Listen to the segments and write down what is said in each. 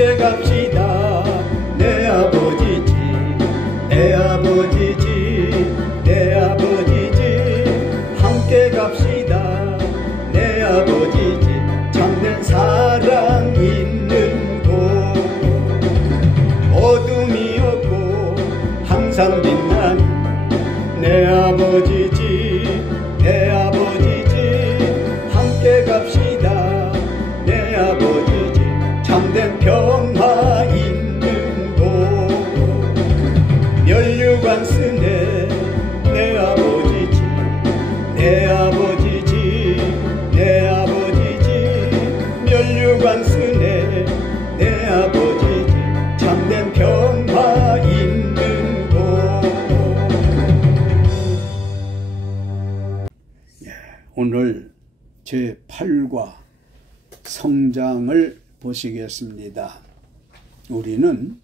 함께 갑시다. 내 아버지지 내 아버지지 내 아버지지 함께 갑시다. 내 아버지지 참된 사랑 있는 곳 어둠이 없고 항상 빛나는 내 아버지지 내 아버지지 함께 갑시다. 내 아버지지 참된 평화 있는 곳 멸류관 쓰네 내 아버지지 내 아버지지 내 아버지지 멸류관 쓰네 내 아버지지 참된 평화 있는 곳. 오늘 제8과 성장을 보시겠습니다. 우리는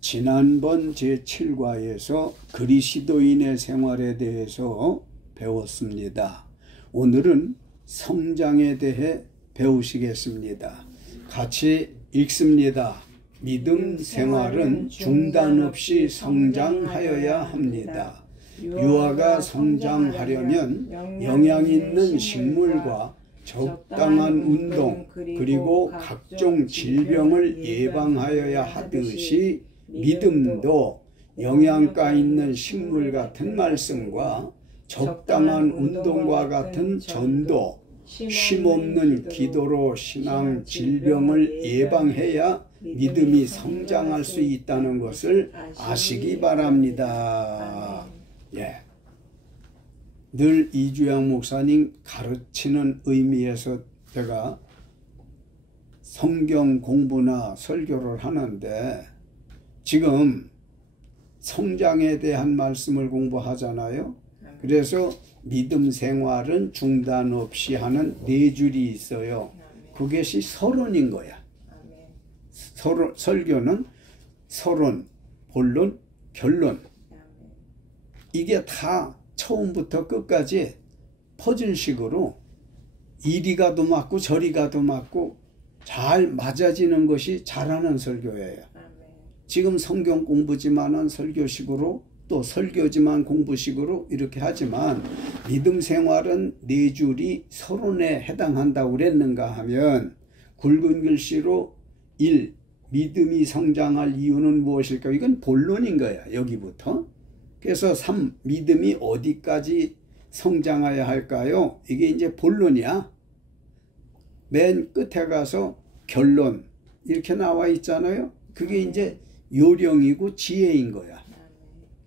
지난번 제7과에서 그리스도인의 생활에 대해서 배웠습니다. 오늘은 성장에 대해 배우시겠습니다. 같이 읽습니다. 믿음 생활은 중단 없이 성장하여야 합니다. 유아가 성장하려면 영양 있는 식물과 적당한 운동 그리고 각종 질병을 예방하여야 하듯이 믿음도 영양가 있는 식물 같은 말씀과 적당한 운동과 같은 전도, 쉼없는 기도로 신앙 질병을 예방해야 믿음이 성장할 수 있다는 것을 아시기 바랍니다. 예. 늘 이주영 목사님 가르치는 의미에서 제가 성경 공부나 설교를 하는데 지금 성장에 대한 말씀을 공부하잖아요. 그래서 믿음 생활은 중단 없이 하는 4줄이 있어요. 그것이 서론인 거야. 설교는 서론, 본론, 결론. 이게 다 처음부터 끝까지 퍼즐식으로 이리 가도 맞고 저리 가도 맞고 잘 맞아지는 것이 잘하는 설교예요. 지금 성경 공부지만은 설교식으로 또 설교지만 공부식으로 이렇게 하지만 믿음 생활은 4줄이 서론에 해당한다고 그랬는가 하면 굵은 글씨로 1. 믿음이 성장할 이유는 무엇일까? 이건 본론인 거야. 여기부터. 그래서 3. 믿음이 어디까지 성장해야 할까요? 이게 이제 본론이야. 맨 끝에 가서 결론 이렇게 나와 있잖아요. 그게 이제 요령이고 지혜인 거야.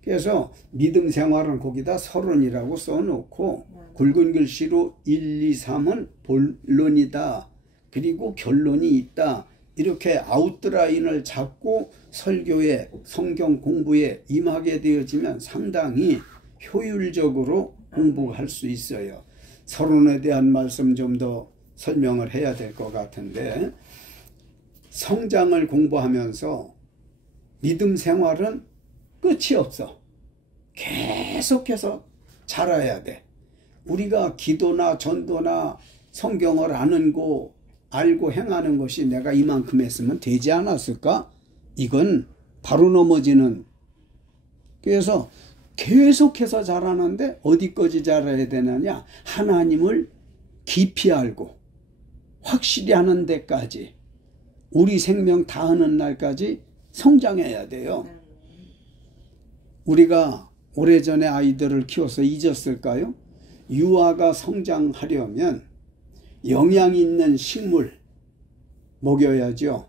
그래서 믿음 생활은 거기다 서론이라고 써놓고 굵은 글씨로 1, 2, 3은 본론이다. 그리고 결론이 있다. 이렇게 아웃라인을 잡고 설교에 성경 공부에 임하게 되어지면 상당히 효율적으로 공부할 수 있어요. 서론에 대한 말씀 좀 더 설명을 해야 될 것 같은데 성장을 공부하면서 믿음 생활은 끝이 없어. 계속해서 자라야 돼. 우리가 기도나 전도나 성경을 아는 거 알고 행하는 것이 내가 이만큼 했으면 되지 않았을까? 이건 바로 넘어지는. 그래서 계속해서 자라는데 어디까지 자라야 되느냐? 하나님을 깊이 알고 확실히 하는 데까지 우리 생명 다하는 날까지 성장해야 돼요. 우리가 오래전에 아이들을 키워서 잊었을까요? 유아가 성장하려면 영양 있는 식물 먹여야죠.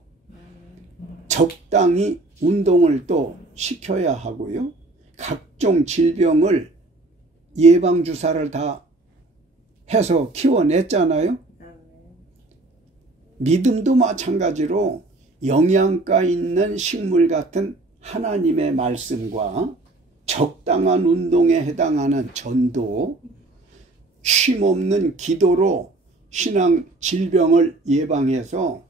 적당히 운동을 또 시켜야 하고요. 각종 질병을 예방주사를 다 해서 키워냈잖아요. 믿음도 마찬가지로 영양가 있는 식물 같은 하나님의 말씀과 적당한 운동에 해당하는 전도, 쉼없는 기도로 신앙 질병을 예방해서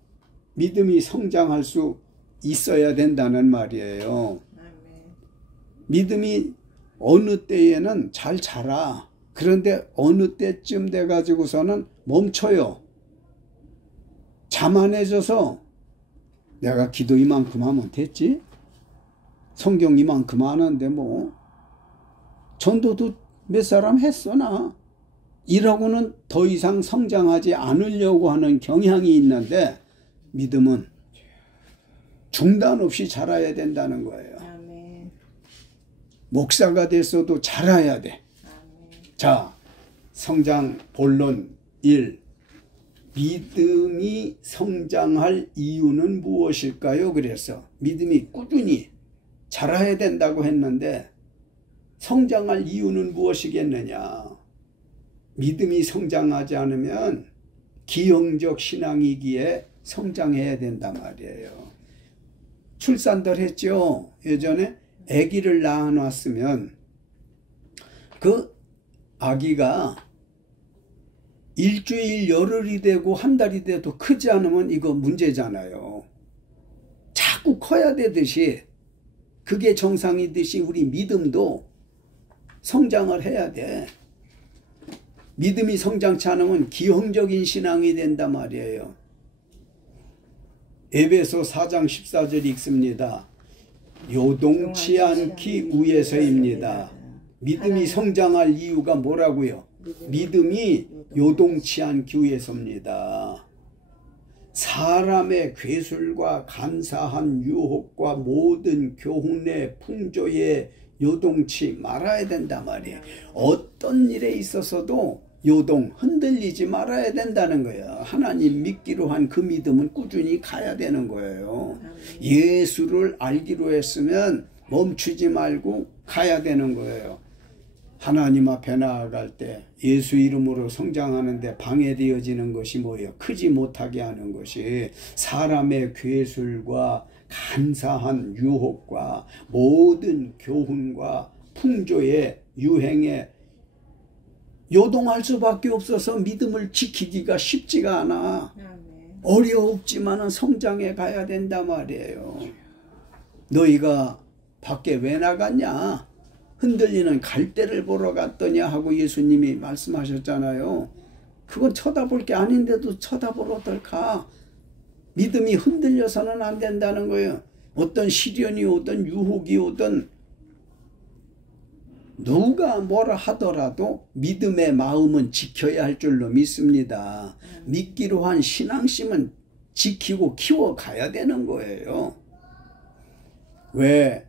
믿음이 성장할 수 있어야 된다는 말이에요. 믿음이 어느 때에는 잘 자라. 그런데 어느 때쯤 돼가지고서는 멈춰요. 자만해져서 내가 기도 이만큼 하면 됐지? 성경 이만큼 하는데 뭐 전도도 몇 사람 했어 나. 이러고는 더 이상 성장하지 않으려고 하는 경향이 있는데 믿음은 중단 없이 자라야 된다는 거예요. 아멘. 목사가 됐어도 자라야 돼. 아멘. 자, 성장 본론 1. 믿음이 성장할 이유는 무엇일까요? 그래서 믿음이 꾸준히 자라야 된다고 했는데 성장할 이유는 무엇이겠느냐? 믿음이 성장하지 않으면 기형적 신앙이기에 성장해야 된단 말이에요. 출산들 했죠. 예전에 아기를 낳아놨으면 그 아기가 일주일 열흘이 되고 한 달이 돼도 크지 않으면 이거 문제잖아요. 자꾸 커야 되듯이 그게 정상이듯이 우리 믿음도 성장을 해야 돼. 믿음이 성장치 않으면 기형적인 신앙이 된단 말이에요. 에베소 4장 14절 읽습니다. 요동치 않기 위해서입니다. 믿음이 성장할 이유가 뭐라고요? 믿음이 요동치 않기 위해서입니다. 사람의 괴술과 간사한 유혹과 모든 교훈의 풍조에 요동치 말아야 된단 말이에요. 어떤 일에 있어서도 요동, 흔들리지 말아야 된다는 거예요. 하나님 믿기로 한 그 믿음은 꾸준히 가야 되는 거예요. 예수를 알기로 했으면 멈추지 말고 가야 되는 거예요. 하나님 앞에 나아갈 때 예수 이름으로 성장하는데 방해되어지는 것이 뭐예요? 크지 못하게 하는 것이 사람의 괴술과 간사한 유혹과 모든 교훈과 풍조의 유행에 요동할 수밖에 없어서 믿음을 지키기가 쉽지가 않아. 어려웠지만 성장해 가야 된단 말이에요. 너희가 밖에 왜 나갔냐? 흔들리는 갈대를 보러 갔더냐 하고 예수님이 말씀하셨잖아요. 그건 쳐다볼 게 아닌데도 쳐다보러들 가. 믿음이 흔들려서는 안 된다는 거예요. 어떤 시련이 오든 유혹이 오든 누가 뭐라 하더라도 믿음의 마음은 지켜야 할 줄로 믿습니다. 믿기로 한 신앙심은 지키고 키워가야 되는 거예요. 왜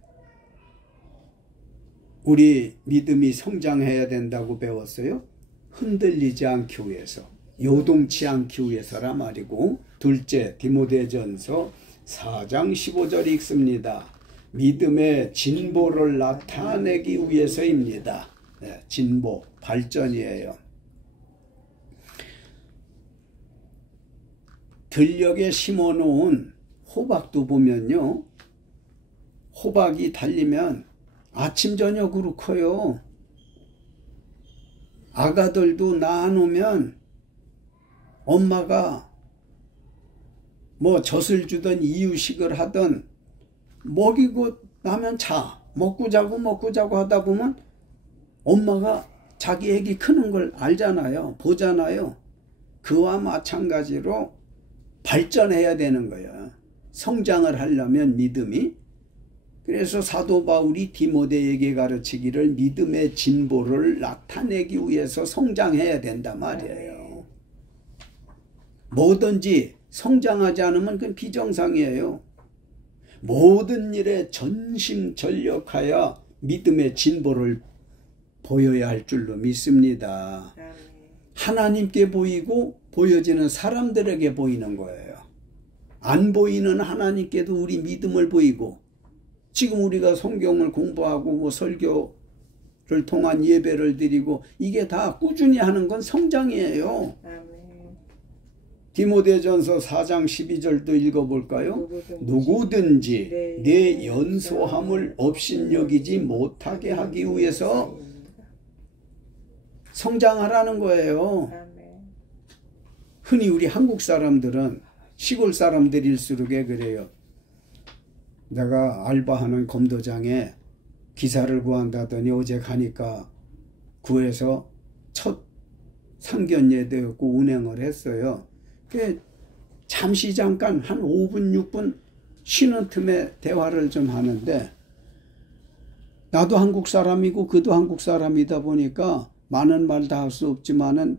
우리 믿음이 성장해야 된다고 배웠어요? 흔들리지 않기 위해서, 요동치 않기 위해서라 말이고, 둘째 디모데전서 4장 15절 읽습니다. 믿음의 진보를 나타내기 위해서입니다. 네, 진보, 발전이에요. 들녘에 심어놓은 호박도 보면요, 호박이 달리면 아침 저녁으로 커요. 아가들도 낳아놓으면 엄마가 뭐 젖을 주든 이유식을 하든 먹이고 나면 먹고 자고 하다 보면 엄마가 자기 애기 크는 걸 알잖아요. 보잖아요. 그와 마찬가지로 발전해야 되는 거예요. 성장을 하려면 믿음이. 그래서 사도 바울이 디모데에게 가르치기를 믿음의 진보를 나타내기 위해서 성장해야 된단 말이에요. 뭐든지 성장하지 않으면 그건 비정상이에요. 모든 일에 전심전력하여 믿음의 진보를 보여야 할 줄로 믿습니다. 하나님께 보이고 보여지는 사람들에게 보이는 거예요. 안 보이는 하나님께도 우리 믿음을 보이고, 지금 우리가 성경을 공부하고 뭐 설교를 통한 예배를 드리고 이게 다 꾸준히 하는 건 성장이에요. 디모데전서 4장 12절도 읽어볼까요? 누구든지 내 연소함을 업신여기지 못하게 하기 위해서 성장하라는 거예요. 흔히 우리 한국 사람들은 시골 사람들일수록에 그래요. 내가 알바하는 검도장에 기사를 구한다더니 어제 가니까 구해서 첫 상견례되었고 운행을 했어요. 잠시 잠깐 한 5분 6분 쉬는 틈에 대화를 좀 하는데 나도 한국 사람이고 그도 한국 사람이다 보니까 많은 말 다 할 수 없지만은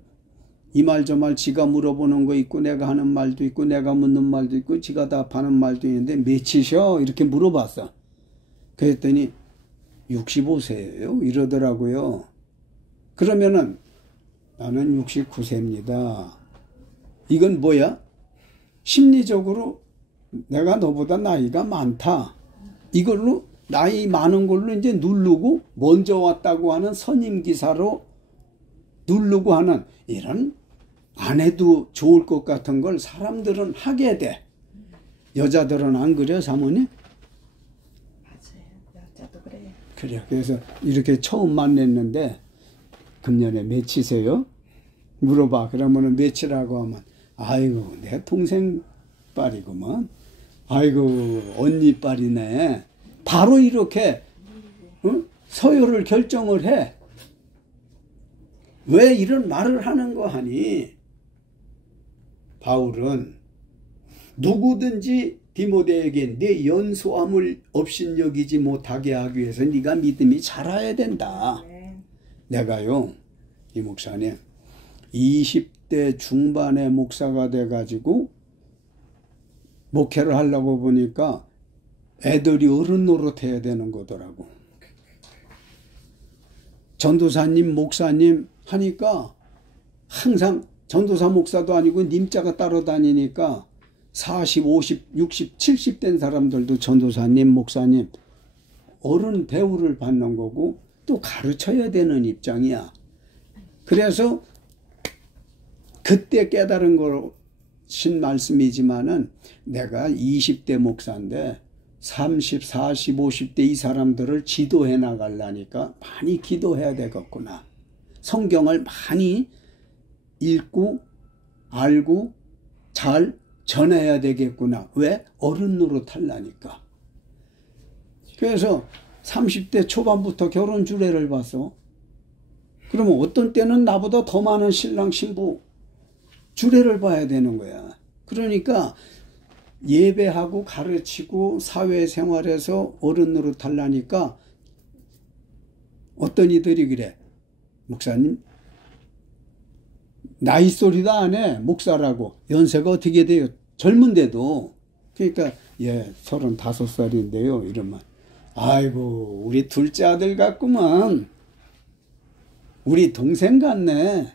이 말 저 말 지가 물어보는 거 있고 내가 하는 말도 있고 내가 묻는 말도 있고 지가 답하는 말도 있는데 몇이셔? 이렇게 물어봤어. 그랬더니 65세예요 이러더라고요. 그러면은 나는 69세입니다. 이건 뭐야? 심리적으로 내가 너보다 나이가 많다. 이걸로 나이 많은 걸로 이제 누르고 먼저 왔다고 하는 선임기사로 누르고 하는 이런 안 해도 좋을 것 같은 걸 사람들은 하게 돼. 여자들은 안 그래요, 사모님? 맞아요. 여자도 그래요. 그래요. 그래서 이렇게 처음 만났는데 금년에 몇이세요? 물어봐. 그러면은 몇이라고 하면 아이고 내 동생 딸이구만. 아이고 언니 딸이네. 바로 이렇게 서열을 결정을 해. 왜 이런 말을 하는 거 하니? 바울은 누구든지 디모데에게 내 연소함을 업신여기지 못하게 하기 위해서 네가 믿음이 자라야 된다. 내가요, 이 목사님 20대 중반에 목사가 돼가지고 목회를 하려고 보니까 애들이 어른 노릇해야 되는 거더라고. 전도사님, 목사님 하니까 항상 전도사 목사도 아니고 님자가 따라다니니까 40, 50, 60, 70 된 사람들도 전도사님, 목사님 어른 대우를 받는 거고 또 가르쳐야 되는 입장이야. 그래서 그때 깨달은 것인 말씀이지만은 내가 20대 목사인데 30, 40, 50대 이 사람들을 지도해 나가려니까 많이 기도해야 되겠구나. 성경을 많이 읽고 알고 잘 전해야 되겠구나. 왜? 어른 노릇하려니까. 그래서 30대 초반부터 결혼 주례를 봤어. 그러면 어떤 때는 나보다 더 많은 신랑 신부 주례를 봐야 되는 거야. 그러니까 예배하고 가르치고 사회생활에서 어른 노릇하려니까 어떤 이들이 그래. 목사님 나이 소리도 안 해. 목사라고. 연세가 어떻게 돼요? 젊은데도. 그러니까 예 35살인데요. 이러면 아이고 우리 둘째 아들 같구만. 우리 동생 같네.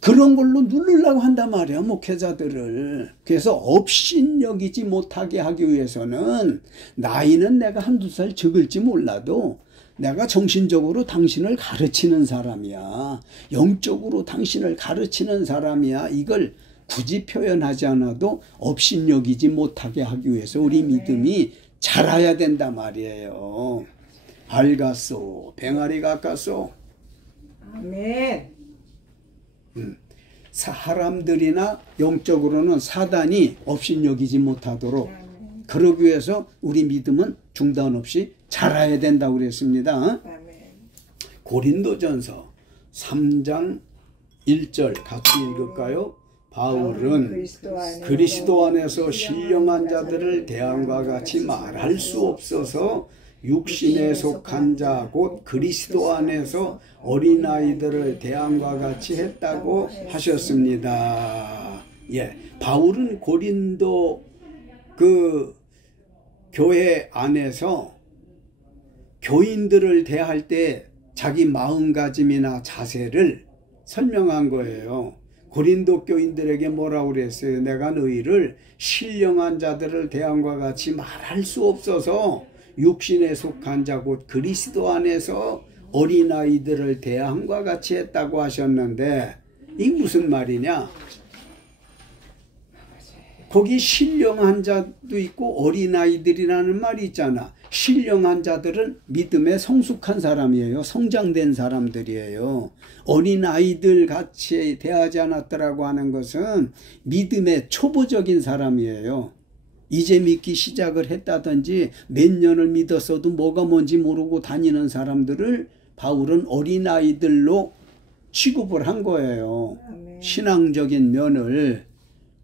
그런 걸로 누르려고 한단 말이야, 목회자들을. 그래서 업신여기지 못하게 하기 위해서는 나이는 내가 한두 살 적을지 몰라도 내가 정신적으로 당신을 가르치는 사람이야. 영적으로 당신을 가르치는 사람이야. 이걸 굳이 표현하지 않아도 업신여기지 못하게 하기 위해서 우리 믿음이 자라야 된단 말이에요. 알갔소, 병아리 가까소. 아멘. 사람들이나 영적으로는 사단이 업신여기지 못하도록 그러기 위해서 우리 믿음은 중단 없이 자라야 된다고 그랬습니다. 고린도전서 3장 1절 같이 읽을까요? 바울은 그리스도 안에서 신령한 자들을 대함과 같이 말할 수 없어서 육신에 속한 자 곧 그리스도 안에서 어린아이들을 대함과 같이 했다고 하셨습니다. 예, 바울은 고린도 그 교회 안에서 교인들을 대할 때 자기 마음가짐이나 자세를 설명한 거예요. 고린도 교인들에게 뭐라고 그랬어요? 내가 너희를 신령한 자들을 대함과 같이 말할 수 없어서 육신에 속한 자 곧 그리스도 안에서 어린아이들을 대함과 같이 했다고 하셨는데 이게 무슨 말이냐? 거기 신령한 자도 있고 어린아이들이라는 말이 있잖아. 신령한 자들은 믿음에 성숙한 사람이에요. 성장된 사람들이에요. 어린아이들 같이 대하지 않았더라고 하는 것은 믿음의 초보적인 사람이에요. 이제 믿기 시작을 했다든지 몇 년을 믿었어도 뭐가 뭔지 모르고 다니는 사람들을 바울은 어린아이들로 취급을 한 거예요. 신앙적인 면을.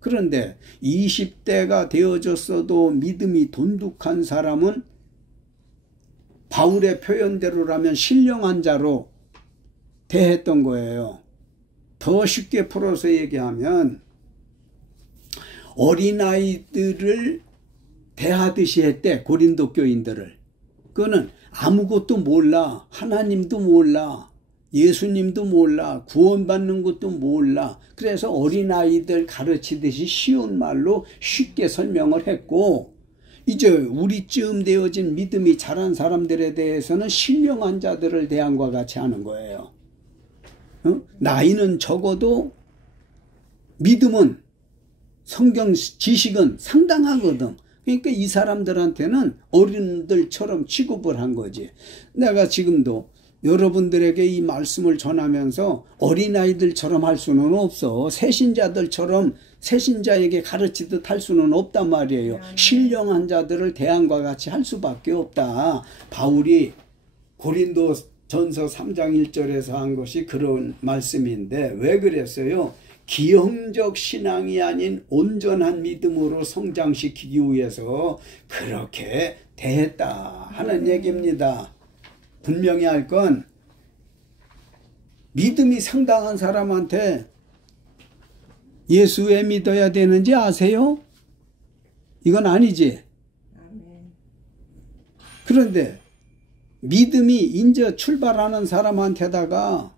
그런데 20대가 되어졌어도 믿음이 돈독한 사람은 바울의 표현대로라면 신령한 자로 대했던 거예요. 더 쉽게 풀어서 얘기하면 어린아이들을 대하듯이 했대. 고린도 교인들을. 그거는 아무것도 몰라. 하나님도 몰라. 예수님도 몰라. 구원받는 것도 몰라. 그래서 어린아이들 가르치듯이 쉬운 말로 쉽게 설명을 했고, 이제 우리쯤 되어진 믿음이 자란 사람들에 대해서는 신령한 자들을 대함과 같이 하는 거예요. 나이는 적어도 믿음은, 성경 지식은 상당하거든. 그러니까 이 사람들한테는 어른들처럼 취급을 한 거지. 내가 지금도 여러분들에게 이 말씀을 전하면서 어린아이들처럼 할 수는 없어. 새신자들처럼 새신자에게 가르치듯 할 수는 없단 말이에요. 신령한 자들을 대함과 같이 할 수밖에 없다. 바울이 고린도 전서 3장 1절에서 한 것이 그런 말씀인데 왜 그랬어요? 기형적 신앙이 아닌 온전한 믿음으로 성장시키기 위해서 그렇게 대했다 하는 얘기입니다. 분명히 할 건 믿음이 상당한 사람한테 예수 왜 믿어야 되는지 아세요? 이건 아니지. 그런데 믿음이 이제 출발하는 사람한테다가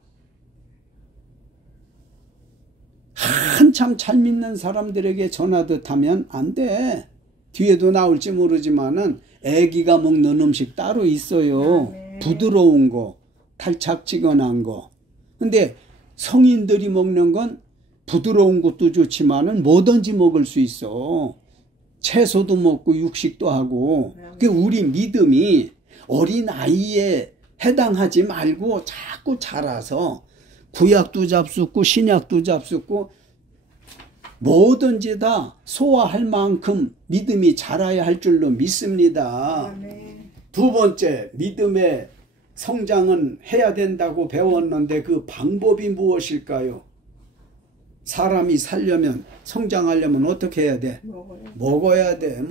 한참 잘 믿는 사람들에게 전하듯 하면 안 돼. 뒤에도 나올지 모르지만은 애기가 먹는 음식 따로 있어요. 부드러운 거, 달짝지근한 거. 근데 성인들이 먹는 건 부드러운 것도 좋지만은 뭐든지 먹을 수 있어. 채소도 먹고 육식도 하고. 그 우리 믿음이 어린 아이에 해당하지 말고 자꾸 자라서 구약도 잡숫고 신약도 잡숫고 뭐든지 다 소화할 만큼 믿음이 자라야 할 줄로 믿습니다. 두 번째, 믿음의 성장은 해야 된다고 배웠는데 그 방법이 무엇일까요? 사람이 살려면, 성장하려면 어떻게 해야 돼? 먹어야 돼.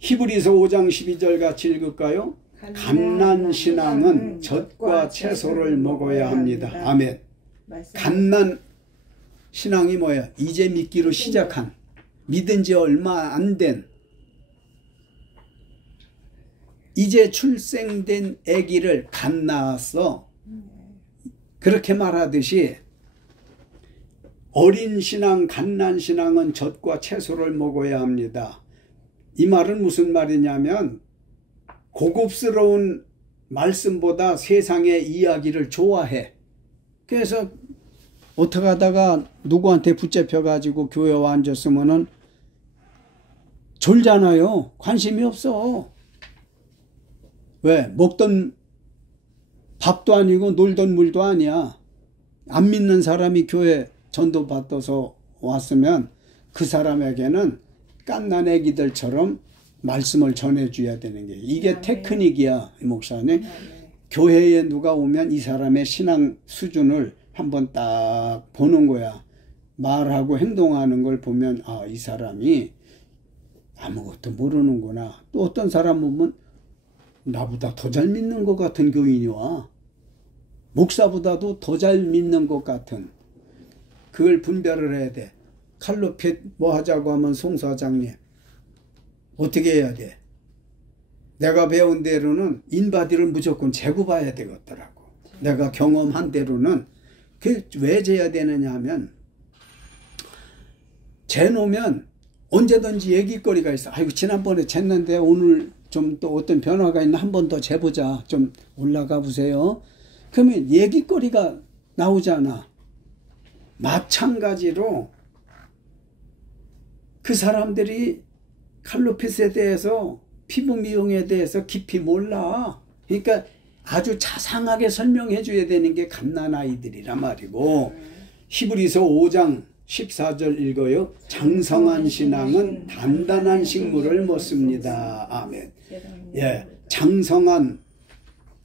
히브리서 5장 12절 같이 읽을까요? 갓난 신앙은 젖과 채소를 먹어야 합니다. 아멘. 갓난 신앙이 뭐야? 이제 믿기로 시작한, 믿은 지 얼마 안 된, 이제 출생된 아기를 갓 낳았어. 그렇게 말하듯이 어린 신앙, 갓난 신앙은 젖과 채소를 먹어야 합니다. 이 말은 무슨 말이냐면 고급스러운 말씀보다 세상의 이야기를 좋아해. 그래서 어떻게 하다가 누구한테 붙잡혀가지고 교회 와 앉았으면은 졸잖아요. 관심이 없어. 왜? 먹던 밥도 아니고 놀던 물도 아니야. 안 믿는 사람이 교회 전도 받아서 왔으면 그 사람에게는 갓난 애기들처럼 말씀을 전해줘야 되는 게, 이게 테크닉이야, 목사님. 교회에 누가 오면 이 사람의 신앙 수준을 한번 딱 보는 거야. 말하고 행동하는 걸 보면 아, 이 사람이 아무것도 모르는구나. 또 어떤 사람 보면 나보다 더 잘 믿는 것 같은 교인이 와. 목사보다도 더 잘 믿는 것 같은. 그걸 분별을 해야 돼. 칼로핏 뭐 하자고 하면 송사장님 어떻게 해야 돼? 내가 배운 대로는 인바디를 무조건 재고 봐야 되겠더라고. 내가 경험한 대로는 그 왜 재야 되느냐 하면 재놓으면 언제든지 얘기거리가 있어. 아이고 지난번에 쟀는데 오늘 좀 또 어떤 변화가 있나 한 번 더 재보자. 좀 올라가 보세요. 그러면 얘기거리가 나오잖아. 마찬가지로 그 사람들이 칼로핏에 대해서, 피부 미용에 대해서 깊이 몰라. 그러니까 아주 자상하게 설명해 줘야 되는 게 갓난아이들이란 말이고, 히브리서 5장 14절 읽어요. 장성한 신앙은 단단한 식물을 먹습니다. 아멘. 예, 장성한,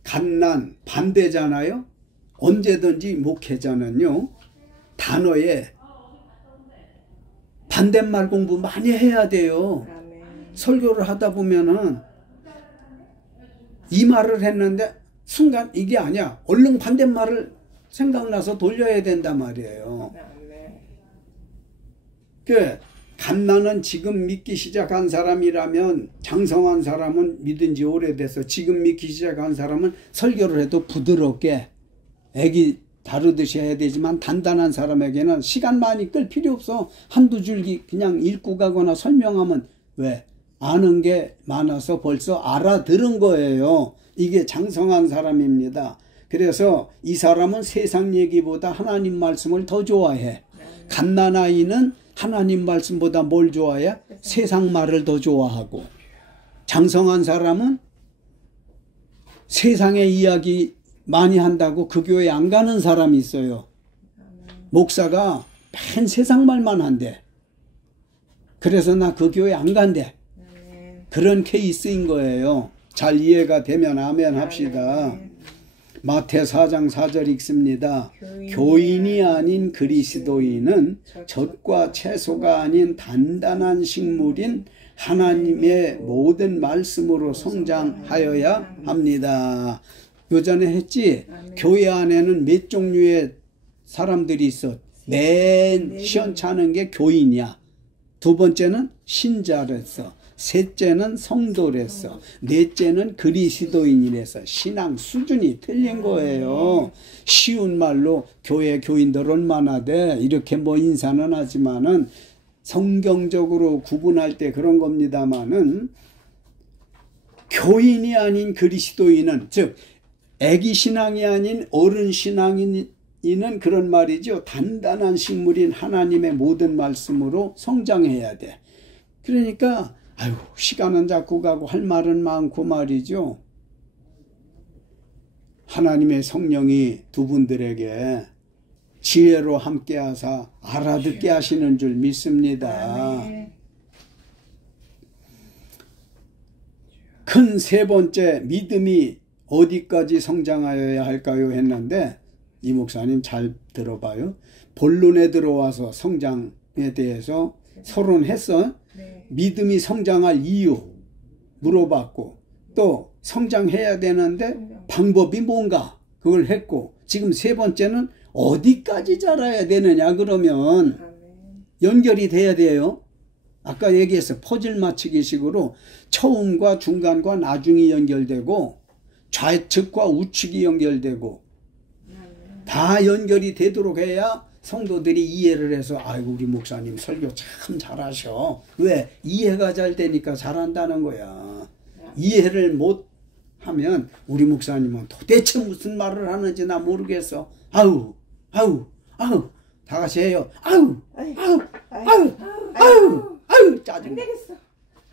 갓난 반대잖아요. 언제든지 목회자는요, 단어에 반대말 공부 많이 해야 돼요. 아멘. 설교를 하다 보면은 이 말을 했는데 순간 이게 아니야. 얼른 반대말을 생각나서 돌려야 된단 말이에요. 아멘. 그 갓난은 지금 믿기 시작한 사람이라면, 장성한 사람은 믿은 지 오래돼서 지금 믿기 시작한 사람은 설교를 해도 부드럽게 애기 다루듯이 해야 되지만, 단단한 사람에게는 시간 많이 끌 필요 없어. 한두 줄기 그냥 읽고 가거나 설명하면, 왜? 아는 게 많아서 벌써 알아들은 거예요. 이게 장성한 사람입니다. 그래서 이 사람은 세상 얘기보다 하나님 말씀을 더 좋아해. 갓난아이는 하나님 말씀보다 뭘 좋아해? 세상 말을 더 좋아하고. 장성한 사람은 세상의 이야기 많이 한다고 그 교회 안 가는 사람이 있어요. 목사가 맨 세상 말만 한대. 그래서 나 그 교회 안 간대. 그런 케이스인 거예요. 잘 이해가 되면 아멘 합시다. 마태 4장 4절 읽습니다. 교인이 아닌 그리스도인은 젖과 채소가 아닌 단단한 식물인 하나님의 모든 말씀으로 성장하여야 합니다. 요전에 했지? 교회 안에는 몇 종류의 사람들이 있어. 맨 시원찮은 게 교인이야. 두 번째는 신자랬어. 셋째는 성도랬어. 넷째는 그리스도인이랬어. 신앙 수준이 틀린 거예요. 쉬운 말로 교회 교인들 얼마나 돼? 이렇게 뭐 인사는 하지만은 성경적으로 구분할 때 그런 겁니다만은, 교인이 아닌 그리스도인은, 즉 애기 신앙이 아닌 어른 신앙인은 그런 말이죠. 단단한 식물인 하나님의 모든 말씀으로 성장해야 돼. 그러니까 아유, 시간은 자꾸 가고 할 말은 많고 말이죠. 하나님의 성령이 두 분들에게 지혜로 함께하사 알아듣게 하시는 줄 믿습니다. 큰 세 번째, 믿음이 어디까지 성장하여야 할까요? 했는데 이 목사님 잘 들어봐요. 본론에 들어와서 성장에 대해서 서론했어. 믿음이 성장할 이유 물어봤고, 또 성장해야 되는데 방법이 뭔가 그걸 했고, 지금 세 번째는 어디까지 자라야 되느냐. 그러면 연결이 돼야 돼요. 아까 얘기했어. 퍼즐 맞추기 식으로 처음과 중간과 나중이 연결되고 좌측과 우측이 연결되고 다 연결이 되도록 해야 성도들이 이해를 해서, 아이고 우리 목사님 설교 참 잘하셔. 왜? 이해가 잘 되니까 잘한다는 거야. 이해를 못 하면 우리 목사님은 도대체 무슨 말을 하는지 나 모르겠어. 아우 다 같이 해요. 아우 짜증나.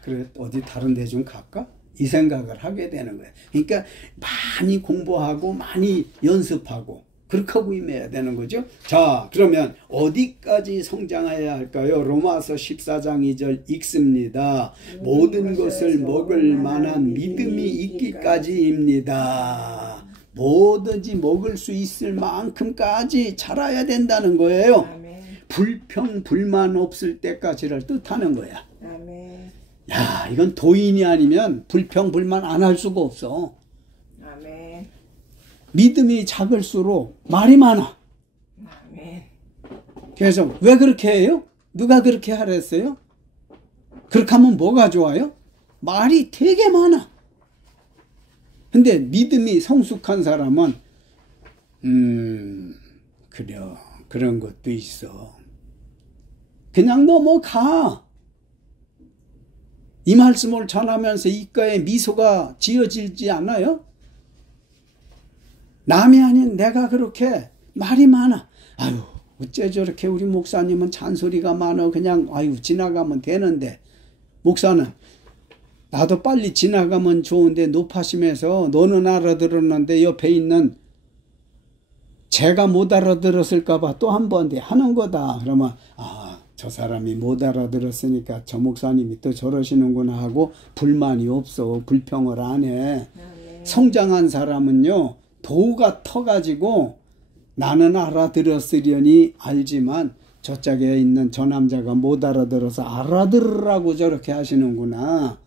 그래, 어디 다른 데 좀 갈까? 이 생각을 하게 되는 거야. 그러니까 많이 공부하고 많이 연습하고 그렇게 하고 임해야 되는 거죠. 자, 그러면 어디까지 성장해야 할까요? 로마서 14장 2절 읽습니다. 모든 것을 먹을 만한 믿음이 있기까지입니다. 뭐든지 먹을 수 있을 만큼까지 자라야 된다는 거예요. 불평, 불만 없을 때까지를 뜻하는 거야. 야, 이건 도인이 아니면 불평, 불만 안 할 수가 없어. 믿음이 작을수록 말이 많아. 그래서 왜 그렇게 해요? 누가 그렇게 하랬어요? 그렇게 하면 뭐가 좋아요? 말이 되게 많아. 근데 믿음이 성숙한 사람은 그래, 그런 것도 있어. 그냥 넘어가. 이 말씀을 전하면서 입가에 미소가 지어지지 않아요? 남이 아닌 내가 그렇게 말이 많아. 아유, 어째 저렇게 우리 목사님은 잔소리가 많아. 그냥 아유 지나가면 되는데. 목사는 나도 빨리 지나가면 좋은데 높아심에서 너는 알아들었는데 옆에 있는 제가 못 알아들었을까 봐 또 한 번 하는 거다. 그러면 저 사람이 못 알아들었으니까 저 목사님이 또 저러시는구나 하고 불만이 없어. 불평을 안 해. 성장한 사람은요, 도가 터가지고 나는 알아들었으려니 알지만 저짝에 있는 저 남자가 못 알아들어서 알아들으라고 저렇게 하시는구나.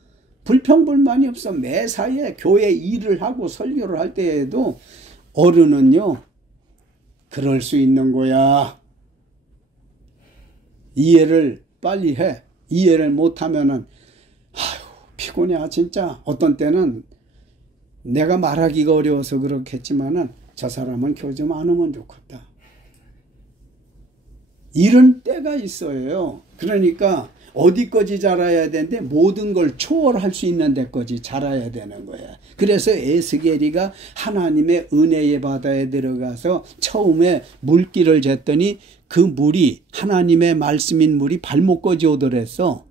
불평불만이 없어. 매사에 교회 일을 하고 설교를 할 때에도 어른은요, 그럴 수 있는 거야. 이해를 빨리 해. 이해를 못하면은 아휴 피곤해 진짜. 어떤 때는 내가 말하기가 어려워서 그렇겠지만은 저 사람은 교회 좀 안 오면 좋겠다. 이런 때가 있어요. 그러니까 어디까지 자라야 되는데 모든 걸 초월할 수 있는 데까지 자라야 되는 거야. 그래서 에스겔이가 하나님의 은혜의 바다에 들어가서 처음에 물길을 쟀더니 그 물이 하나님의 말씀인 물이 발목까지 오더랬어.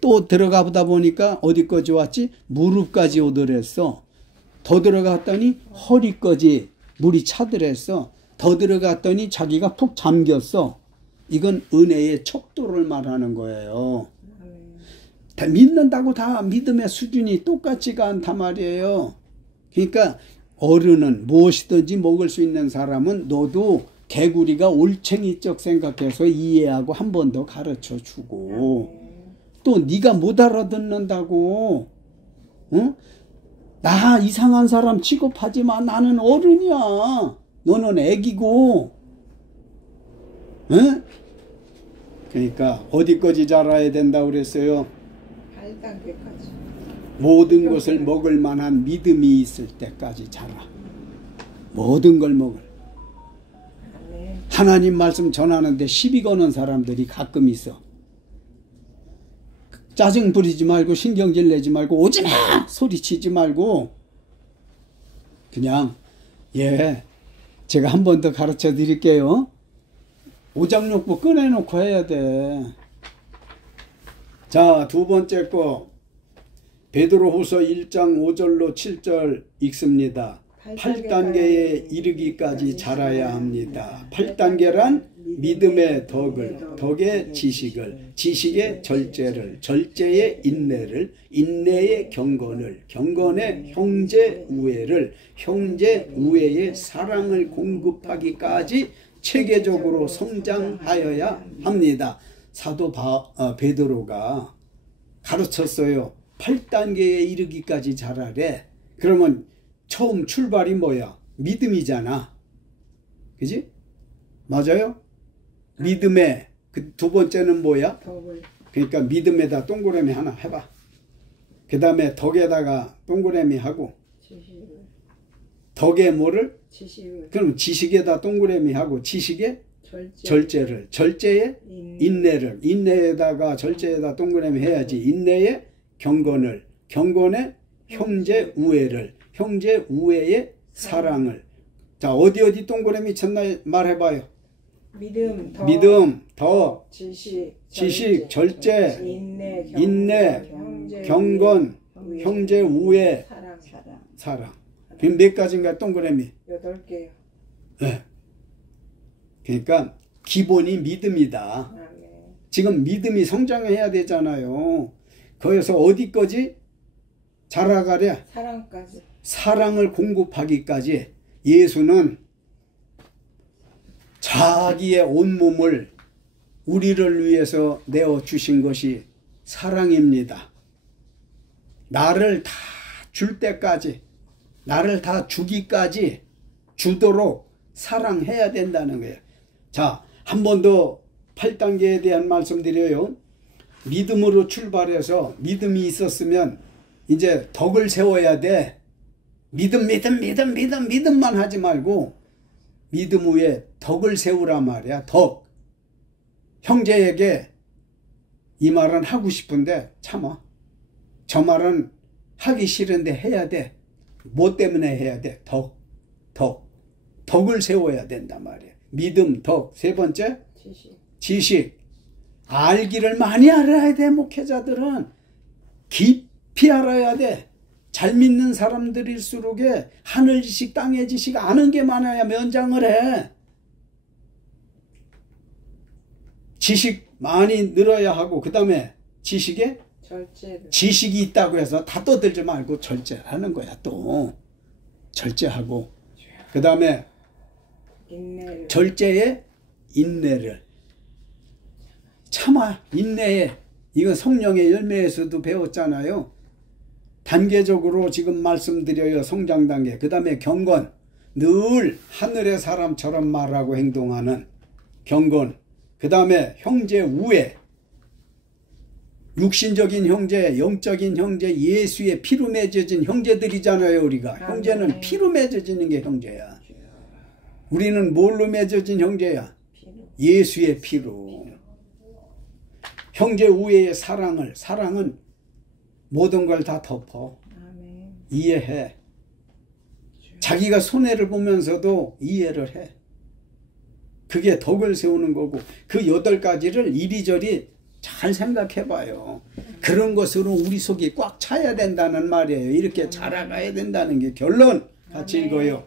또 들어가 보다 보니까 어디까지 왔지? 무릎까지 오더랬어. 더 들어갔더니 허리까지 물이 차더랬어. 더 들어갔더니 자기가 푹 잠겼어. 이건 은혜의 척도를 말하는 거예요. 다 믿는다고 다 믿음의 수준이 똑같지가 않단 말이에요. 그러니까 어른은 무엇이든지 먹을 수 있는 사람은 너도 개구리가 올챙이적 생각해서 이해하고 한 번 더 가르쳐 주고, 또 네가 못 알아듣는다고 나 이상한 사람 취급하지 마. 나는 어른이야. 너는 애기고. 응? 그러니까 어디까지 자라야 된다고 그랬어요? 8단계까지. 모든 것을 먹을 만한 믿음이 있을 때까지 자라. 모든 걸 먹을. 하나님 말씀 전하는데 시비 거는 사람들이 가끔 있어. 짜증 부리지 말고 신경질 내지 말고 오지마 소리치지 말고 그냥 제가 한 번 더 가르쳐 드릴게요. 오장육부 꺼내놓고 해야 돼. 자, 두 번째 거 베드로후서 1장 5절로 7절 읽습니다. 8단계에 이르기까지 자라야 합니다. 8단계란 믿음의 덕을, 덕의 지식을, 지식의 절제를, 절제의 인내를, 인내의 경건을, 경건의 형제 우애를, 형제 우애의 사랑을 공급하기까지 체계적으로 성장하여야 합니다. 사도 베드로가 가르쳤어요. 8단계에 이르기까지 자라래. 그러면 처음 출발이 뭐야? 믿음이잖아. 그지? 맞아요? 믿음의 그 두 번째는 뭐야? 그러니까 믿음에다 동그라미 하나 해봐. 그 다음에 덕에다가 동그라미 하고, 덕에 뭐를? 지식을. 그럼 지식에다 동그라미 하고, 지식에 절제를, 절제에 인내를, 인내에다가 절제에다 동그라미 해야지. 인내에 경건을, 경건에 형제 우애를, 형제 우애의 사랑을. 자, 어디 동그라미 쳤나 말해봐요. 믿음, 더, 지식, 절제, 인내, 경건, 형제 우애, 사랑. 그럼 몇 가지인가 동그라미? 8개요. 네. 그러니까 기본이 믿음이다. 지금 믿음이 성장해야 되잖아요. 거기서 어디까지 자라가랴? 사랑까지. 사랑을 공급하기까지. 예수는 자기의 온몸을 우리를 위해서 내어주신 것이 사랑입니다. 나를 다 줄 때까지, 나를 다 주기까지 주도록 사랑해야 된다는 거예요. 자, 한 번 더 8단계에 대한 말씀 드려요. 믿음으로 출발해서 믿음이 있었으면 이제 덕을 세워야 돼. 믿음만 하지 말고 믿음 위에 덕을 세우란 말이야. 덕. 형제에게 이 말은 하고 싶은데 참아. 저 말은 하기 싫은데 해야 돼. 뭐 때문에 해야 돼? 덕을 세워야 된단 말이야. 믿음, 덕. 세 번째? 지식. 알기를 많이 알아야 돼. 목회자들은 깊이 알아야 돼. 잘 믿는 사람들일수록에 하늘 지식, 땅의 지식 아는 게 많아야 면장을 해. 지식 많이 늘어야 하고, 그 다음에 지식에 지식이 있다고 해서 다 떠들지 말고 절제하는 거야. 또 절제하고, 그 다음에 인내를. 절제에 인내를. 참아, 인내에. 이거 성령의 열매에서도 배웠잖아요. 단계적으로 지금 말씀드려요. 성장 단계. 그 다음에 경건. 늘 하늘의 사람처럼 말하고 행동하는 경건. 그 다음에 형제 우애. 육신적인 형제, 영적인 형제, 예수의 피로 맺어진 형제들이잖아요. 우리가. 형제는 피로 맺어지는 게 형제야. 우리는 뭘로 맺어진 형제야? 예수의 피로. 형제 우애의 사랑은 모든 걸 다 덮어. 이해해. 자기가 손해를 보면서도 이해를 해. 그게 덕을 세우는 거고, 그 8가지를 이리저리 잘 생각해 봐요. 그런 것으로 우리 속이 꽉 차야 된다는 말이에요. 이렇게 자라가야 된다는 게 결론. 같이 읽어요.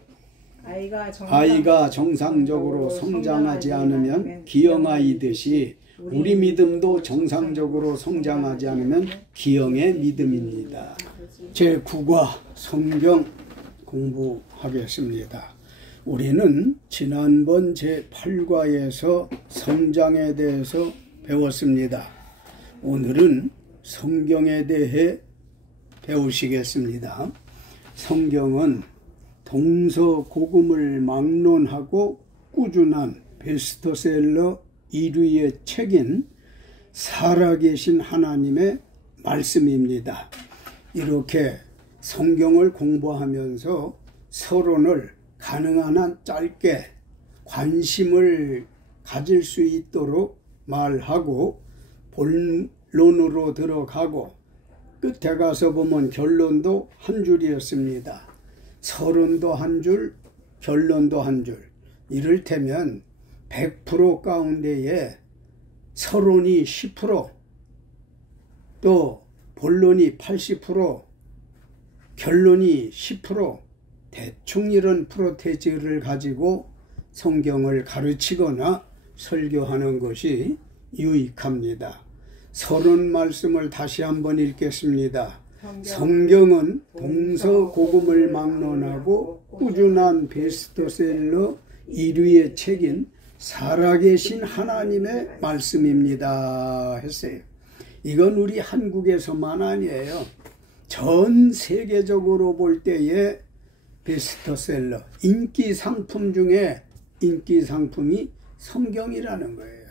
아이가 정상적으로 성장하지 않으면 기형아이듯이 우리 믿음도 정상적으로 성장하지 않으면 기형의 믿음입니다. 제9과 성경 공부하겠습니다. 우리는 지난번 제8과에서 성장에 대해서 배웠습니다. 오늘은 성경에 대해 배우시겠습니다. 성경은 동서고금을 막론하고 꾸준한 베스트셀러 1위의 책인 살아계신 하나님의 말씀입니다. 이렇게 성경을 공부하면서 서론을 가능한 한 짧게 관심을 가질 수 있도록 말하고 본론으로 들어가고 끝에 가서 보면 결론도 한 줄이었습니다. 서론도 한 줄, 결론도 한 줄. 이를테면 100% 가운데에 서론이 10%, 또 본론이 80%, 결론이 10%, 대충 이런 프로테이지를 가지고 성경을 가르치거나 설교하는 것이 유익합니다. 서론 말씀을 다시 한번 읽겠습니다. 성경은 동서고금을 막론하고 꾸준한 베스트셀러 1위의 책인 살아계신 하나님의 말씀입니다 했어요. 이건 우리 한국에서만 아니에요. 전 세계적으로 볼 때의 베스트셀러, 인기 상품 중에 인기 상품이 성경이라는 거예요.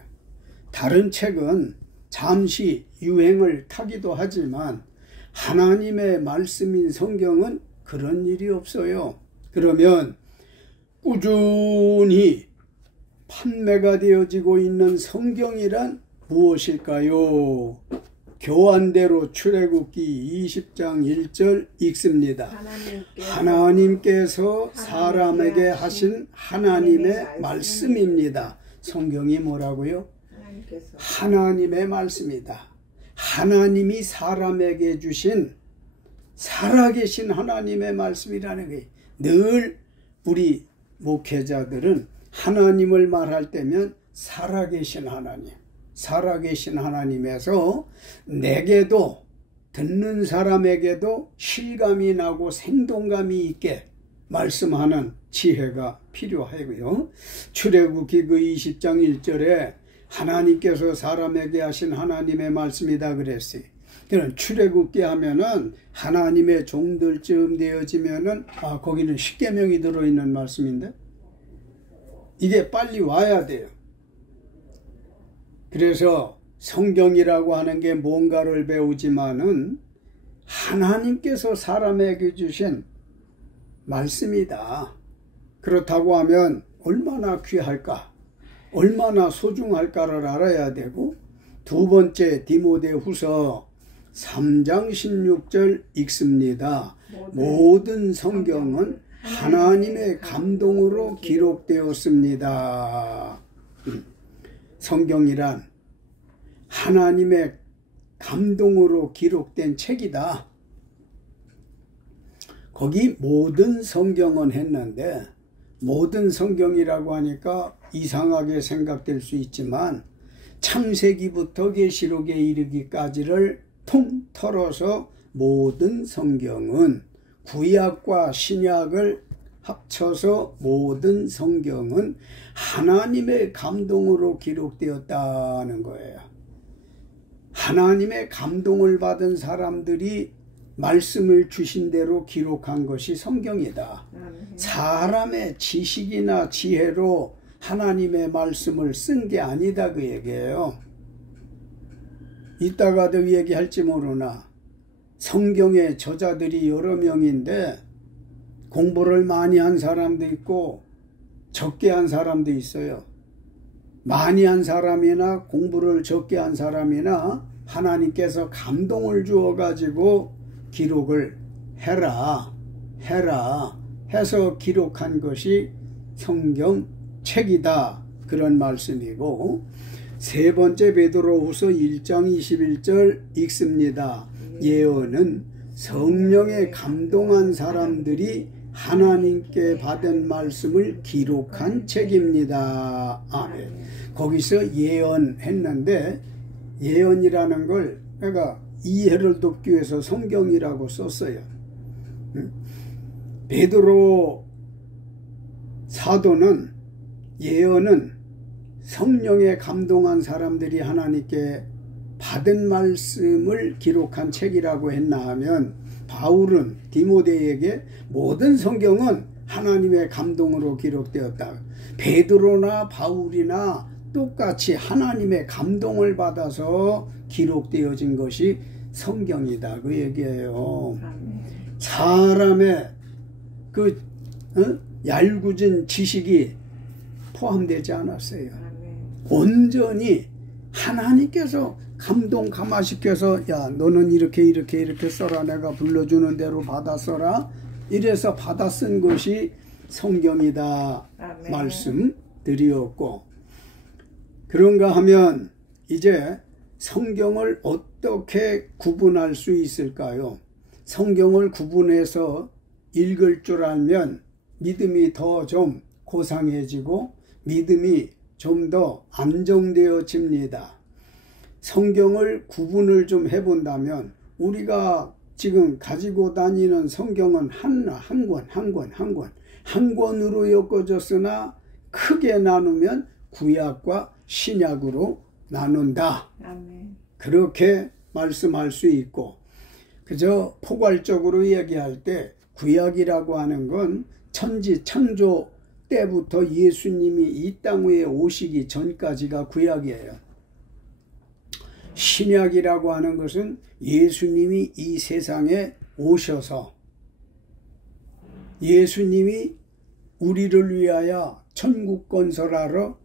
다른 책은 잠시 유행을 타기도 하지만 하나님의 말씀인 성경은 그런 일이 없어요. 그러면 꾸준히 판매가 되어지고 있는 성경이란 무엇일까요? 교환대로 출애굽기 20장 1절 읽습니다. 하나님께서 사람에게 하신 하나님의 말씀입니다. 성경이 뭐라고요? 하나님의 말씀이다. 하나님이 사람에게 주신 살아계신 하나님의 말씀이라는 거예요. 늘 우리 목회자들은 하나님을 말할 때면 살아계신 하나님, 살아계신 하나님에서 내게도 듣는 사람에게도 실감이 나고 생동감이 있게 말씀하는 지혜가 필요하고요. 출애굽기 그 20장 1절에 하나님께서 사람에게 하신 하나님의 말씀이다 그랬어요. 그럼 출애굽기 하면은 하나님의 종들쯤 되어지면은 거기는 십계명이 들어있는 말씀인데 이게 빨리 와야 돼요. 그래서 성경이라고 하는 게 뭔가를 배우지만은 하나님께서 사람에게 주신 말씀이다. 그렇다고 하면 얼마나 귀할까? 얼마나 소중할까를 알아야 되고, 두 번째 디모데후서 3장 16절 읽습니다. 모든 성경은 하나님의 감동으로 기록되었습니다. 성경이란 하나님의 감동으로 기록된 책이다. 거기 모든 성경은 했는데, 모든 성경이라고 하니까 이상하게 생각될 수 있지만 창세기부터 계시록에 이르기까지를 통틀어서 모든 성경은 구약과 신약을 합쳐서 모든 성경은 하나님의 감동으로 기록되었다는 거예요. 하나님의 감동을 받은 사람들이 말씀을 주신 대로 기록한 것이 성경이다. 사람의 지식이나 지혜로 하나님의 말씀을 쓴 게 아니다, 그 얘기예요. 이따가도 얘기할지 모르나 성경의 저자들이 여러 명인데 공부를 많이 한 사람도 있고 적게 한 사람도 있어요. 많이 한 사람이나 공부를 적게 한 사람이나 하나님께서 감동을 주어 가지고 기록을 해라 해서 기록한 것이 성경책이다, 그런 말씀이고, 세 번째 베드로후서 1장 21절 읽습니다. 예언은 성령에 감동한 사람들이 하나님께 받은 말씀을 기록한 책입니다. 아멘. 거기서 예언했는데, 예언이라는 걸 내가 이해를 돕기 위해서 성경이라고 썼어요. 베드로 사도는 예언은 성령에 감동한 사람들이 하나님께 받은 말씀을 기록한 책이라고 했나 하면, 바울은 디모데에게 모든 성경은 하나님의 감동으로 기록되었다. 베드로나 바울이나 똑같이 하나님의 감동을 받아서 기록되어진 것이 성경이다, 그 얘기예요. 사람의 그 얄궂은 지식이 포함되지 않았어요. 온전히 하나님께서 감동 감화시켜서, 야, 너는 이렇게 써라, 내가 불러주는 대로 받아 써라, 이래서 받아 쓴 것이 성경이다. 아멘. 말씀드렸고, 그런가 하면 이제 성경을 어떻게 구분할 수 있을까요? 성경을 구분해서 읽을 줄 알면 믿음이 더 좀 고상해지고 믿음이 좀 더 안정되어집니다. 성경을 구분을 좀 해본다면, 우리가 지금 가지고 다니는 성경은 한 권으로 엮어졌으나 크게 나누면 구약과 신약으로 나눈다. 아멘. 그렇게 말씀할 수 있고, 그저 포괄적으로 얘기할 때 구약이라고 하는 건 천지 창조 때부터 예수님이 이 땅 위에 오시기 전까지가 구약이에요. 신약이라고 하는 것은 예수님이 이 세상에 오셔서 예수님이 우리를 위하여 천국 건설하러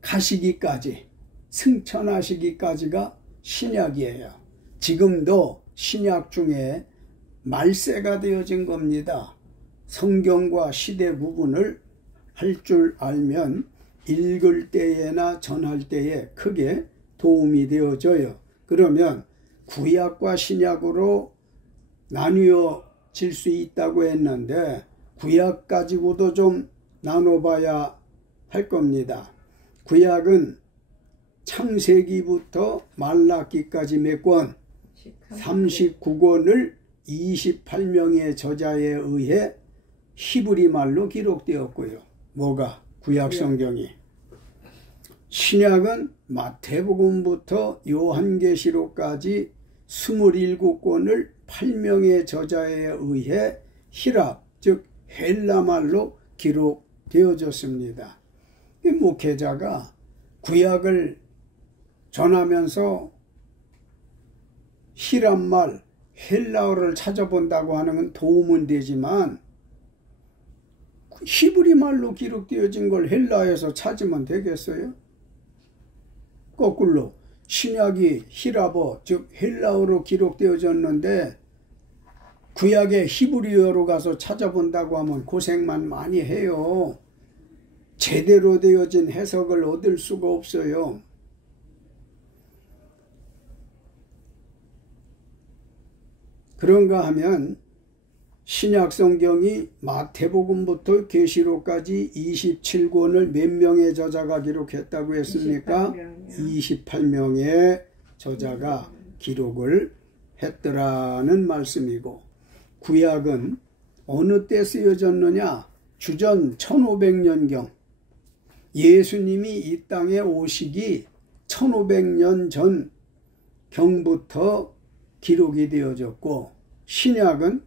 가시기까지, 승천하시기까지가 신약이에요. 지금도 신약 중에 말세가 되어진 겁니다. 성경과 시대 구분을 할 줄 알면 읽을 때에나 전할 때에 크게 도움이 되어져요. 그러면 구약과 신약으로 나뉘어질 수 있다고 했는데, 구약 가지고도 좀 나눠봐야 할 겁니다. 구약은 창세기부터 말라기까지 몇 권, 39권을 28명의 저자에 의해 히브리 말로 기록되었고요. 뭐가? 구약 성경이. 신약은 마태복음부터 요한계시록까지 27권을 8명의 저자에 의해 히랍, 즉 헬라말로 기록되어졌습니다. 이 목회자가 구약을 전하면서 히랍말, 헬라어를 찾아본다고 하는 건 도움은 되지만, 히브리 말로 기록되어진 걸 헬라에서 찾으면 되겠어요? 거꾸로 신약이 히라버, 즉 헬라어로 기록되어졌는데 구약의 히브리어로 가서 찾아본다고 하면 고생만 많이 해요. 제대로 되어진 해석을 얻을 수가 없어요. 그런가 하면 신약 성경이 마태복음부터 계시록까지 27권을 몇 명의 저자가 기록했다고 했습니까? 28명의 저자가 기록을 했더라는 말씀이고, 구약은 어느 때 쓰여졌느냐? 주전 1500년경 예수님이 이 땅에 오시기 1500년 전 경부터 기록이 되어졌고, 신약은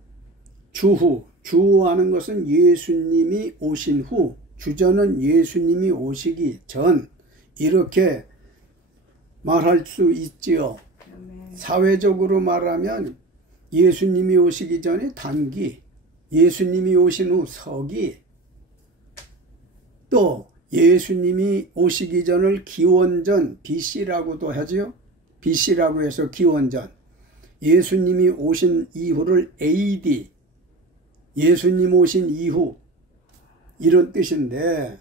주후하는 것은 예수님이 오신 후, 주전은 예수님이 오시기 전, 이렇게 말할 수 있지요. 사회적으로 말하면 예수님이 오시기 전에 단기, 예수님이 오신 후 서기, 또 예수님이 오시기 전을 기원전 BC라고도 하죠. BC라고 해서 기원전, 예수님이 오신 이후를 AD, 예수님 오신 이후, 이런 뜻인데,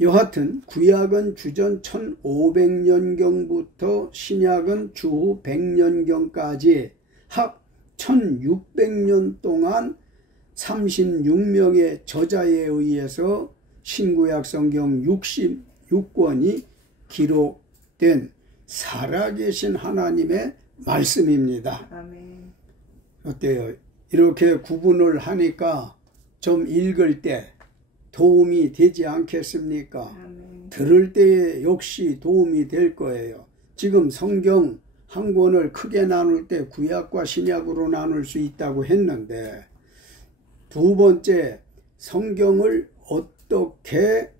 여하튼 구약은 주전 1500년경부터 신약은 주후 100년경까지 학 1600년 동안 36명의 저자에 의해서 신구약 성경 66권이 기록된 살아계신 하나님의 말씀입니다. 아멘. 어때요? 이렇게 구분을 하니까 좀 읽을 때 도움이 되지 않겠습니까? 아멘. 들을 때에 역시 도움이 될 거예요. 지금 성경 한 권을 크게 나눌 때 구약과 신약으로 나눌 수 있다고 했는데, 두 번째, 성경을 어떻게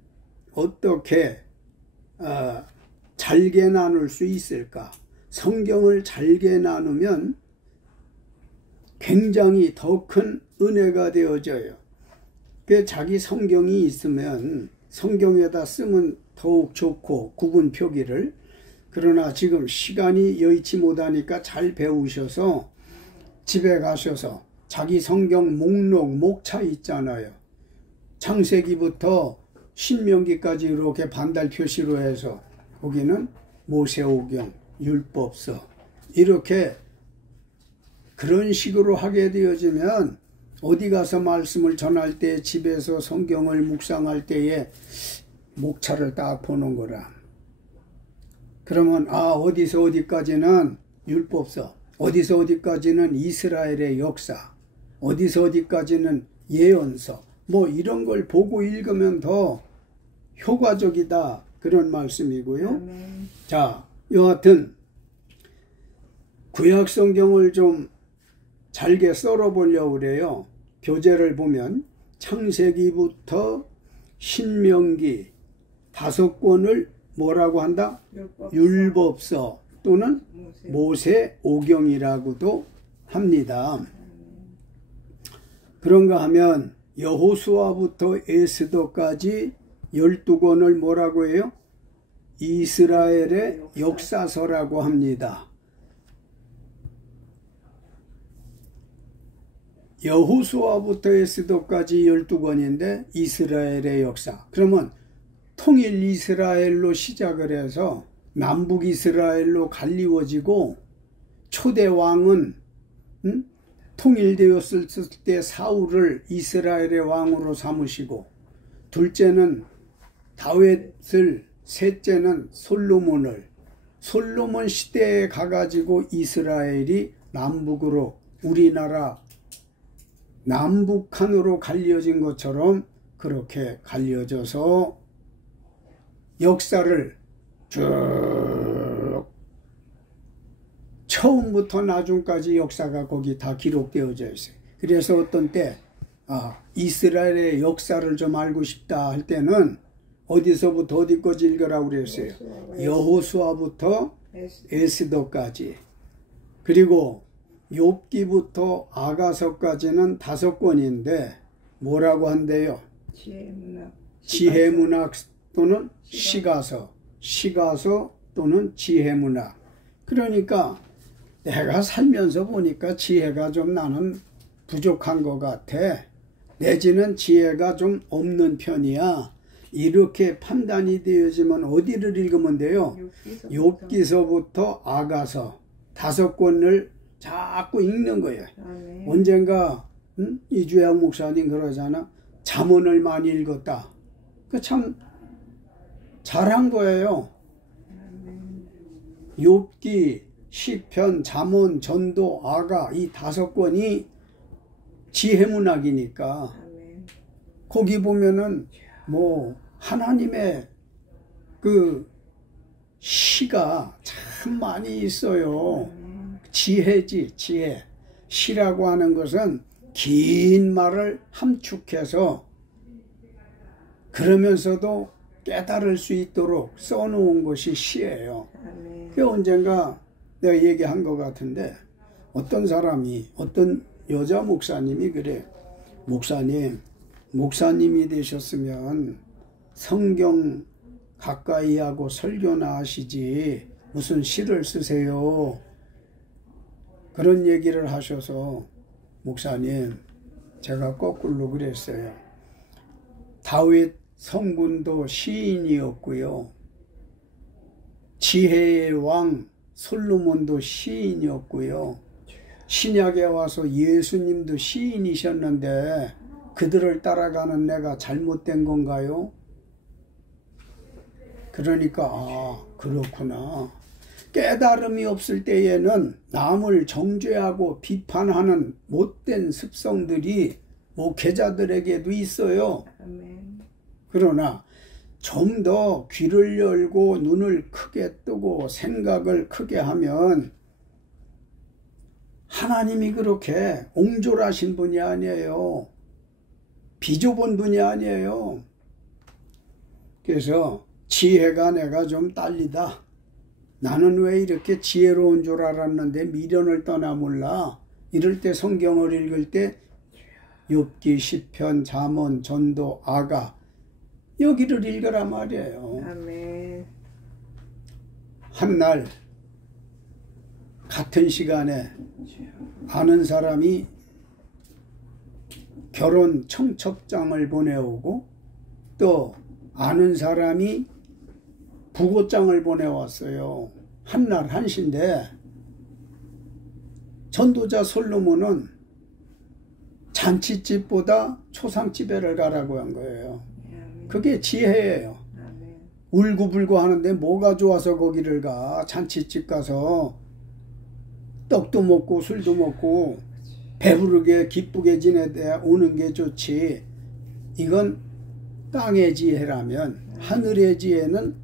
잘게 나눌 수 있을까? 성경을 잘게 나누면 굉장히 더 큰 은혜가 되어져요. 자기 성경이 있으면 성경에다 쓰면 더욱 좋고, 구분 표기를. 그러나 지금 시간이 여의치 못하니까 잘 배우셔서 집에 가셔서 자기 성경 목록, 목차 있잖아요. 창세기부터 신명기까지 이렇게 반달 표시로 해서 거기는 모세오경, 율법서, 이렇게 그런 식으로 하게 되어지면 어디 가서 말씀을 전할 때, 집에서 성경을 묵상할 때에 목차를 딱 보는 거라. 그러면 어디서 어디까지는 율법서, 어디서 어디까지는 이스라엘의 역사, 어디서 어디까지는 예언서, 뭐 이런 걸 보고 읽으면 더 효과적이다, 그런 말씀이고요. 아멘. 자, 여하튼 구약 성경을 좀 잘게 썰어보려고 그래요. 교재를 보면 창세기부터 신명기 5권을 뭐라고 한다? 율법서 또는 모세오경이라고도 합니다. 그런가 하면 여호수아부터 에스더까지 12권을 뭐라고 해요? 이스라엘의 역사서라고 합니다. 여호수아부터 에스더까지 12권인데 이스라엘의 역사. 그러면 통일 이스라엘로 시작을 해서 남북 이스라엘로 갈리워지고, 초대 왕은 통일되었을 때 사울을 이스라엘의 왕으로 삼으시고, 둘째는 다윗을, 셋째는 솔로몬을, 솔로몬 시대에 가가지고 이스라엘이 남북으로, 우리나라 남북한으로 갈려진 것처럼 그렇게 갈려져서 역사를 쭉 처음부터 나중까지 역사가 거기 다 기록되어져 있어요. 그래서 어떤 때 이스라엘의 역사를 좀 알고 싶다 할 때는 어디서부터 어디까지 읽으라고 그랬어요. 여호수아부터 에스더까지, 그리고 욥기부터 아가서까지는 5권인데 뭐라고 한대요? 지혜문학 또는 시가서 또는 지혜문학. 그러니까 내가 살면서 보니까 지혜가 좀 나는 부족한 것 같아, 내지는 지혜가 좀 없는 편이야, 이렇게 판단이 되어지면 어디를 읽으면 돼요? 욥기서부터 아가서 5권을 자꾸 읽는 거예요. 아멘. 언젠가 이주양 목사님 그러잖아, 잠언을 많이 읽었다. 그 참 잘한 거예요. 욥기, 시편, 잠언, 전도, 아가, 이 5권이 지혜문학이니까. 아멘. 거기 보면은 뭐 하나님의 그 시가 참 많이 있어요. 지혜지, 지혜. 시라고 하는 것은 긴 말을 함축해서 그러면서도 깨달을 수 있도록 써놓은 것이 시예요. 그게 언젠가 내가 얘기한 것 같은데 어떤 사람이, 어떤 여자 목사님이 그래. 목사님이 되셨으면 성경 가까이 하고 설교나 하시지 무슨 시를 쓰세요. 그런 얘기를 하셔서 목사님, 제가 거꾸로 그랬어요. 다윗 성군도 시인이었고요. 지혜의 왕 솔로몬도 시인이었고요. 신약에 와서 예수님도 시인이셨는데 그들을 따라가는 내가 잘못된 건가요? 그러니까 그렇구나. 깨달음이 없을 때에는 남을 정죄하고 비판하는 못된 습성들이 목회자들에게도 있어요. 그러나 좀 더 귀를 열고 눈을 크게 뜨고 생각을 크게 하면 하나님이 그렇게 옹졸하신 분이 아니에요. 비좁은 분이 아니에요. 그래서 지혜가 내가 좀 딸리다. 나는 왜 이렇게 지혜로운 줄 알았는데 미련을 떠나 몰라. 이럴 때 성경을 읽을 때 욥기, 시편, 잠언, 전도, 아가 여기를 읽으라 말이에요. 아멘. 한날 같은 시간에 아는 사람이 결혼 청첩장을 보내오고 또 아는 사람이 부고장을 보내왔어요. 한날 한시인데 전도자 솔로몬은 잔치집보다 초상집에를 가라고 한 거예요. 그게 지혜예요. 울고불고 하는데 뭐가 좋아서 거기를 가. 잔치집 가서 떡도 먹고 술도 먹고 배부르게 기쁘게 지내다 오는 게 좋지. 이건 땅의 지혜라면 하늘의 지혜는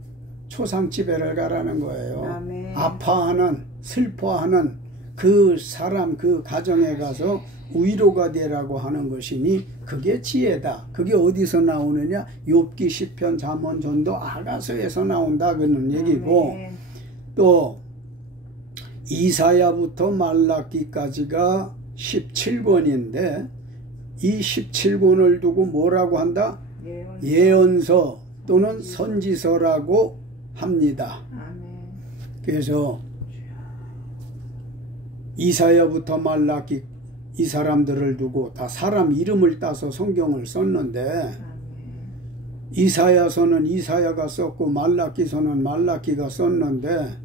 초상집에를 가라는 거예요. 아멘. 아파하는 슬퍼하는 그 사람 그 가정에 가서 위로가 되라고 하는 것이니 그게 지혜다. 그게 어디서 나오느냐? 욥기, 시편, 잠언, 전도, 아가서에서 나온다 그런 얘기고 아멘. 또 이사야부터 말라기까지가 17권인데 이 17권을 두고 뭐라고 한다? 예언서 또는 선지서라고 합니다. 아멘. 그래서 이사야부터 말라기 이 사람들을 두고 다 사람 이름을 따서 성경을 썼는데 이사야서는 이사야가 썼고 말라기서는 말라기가 썼는데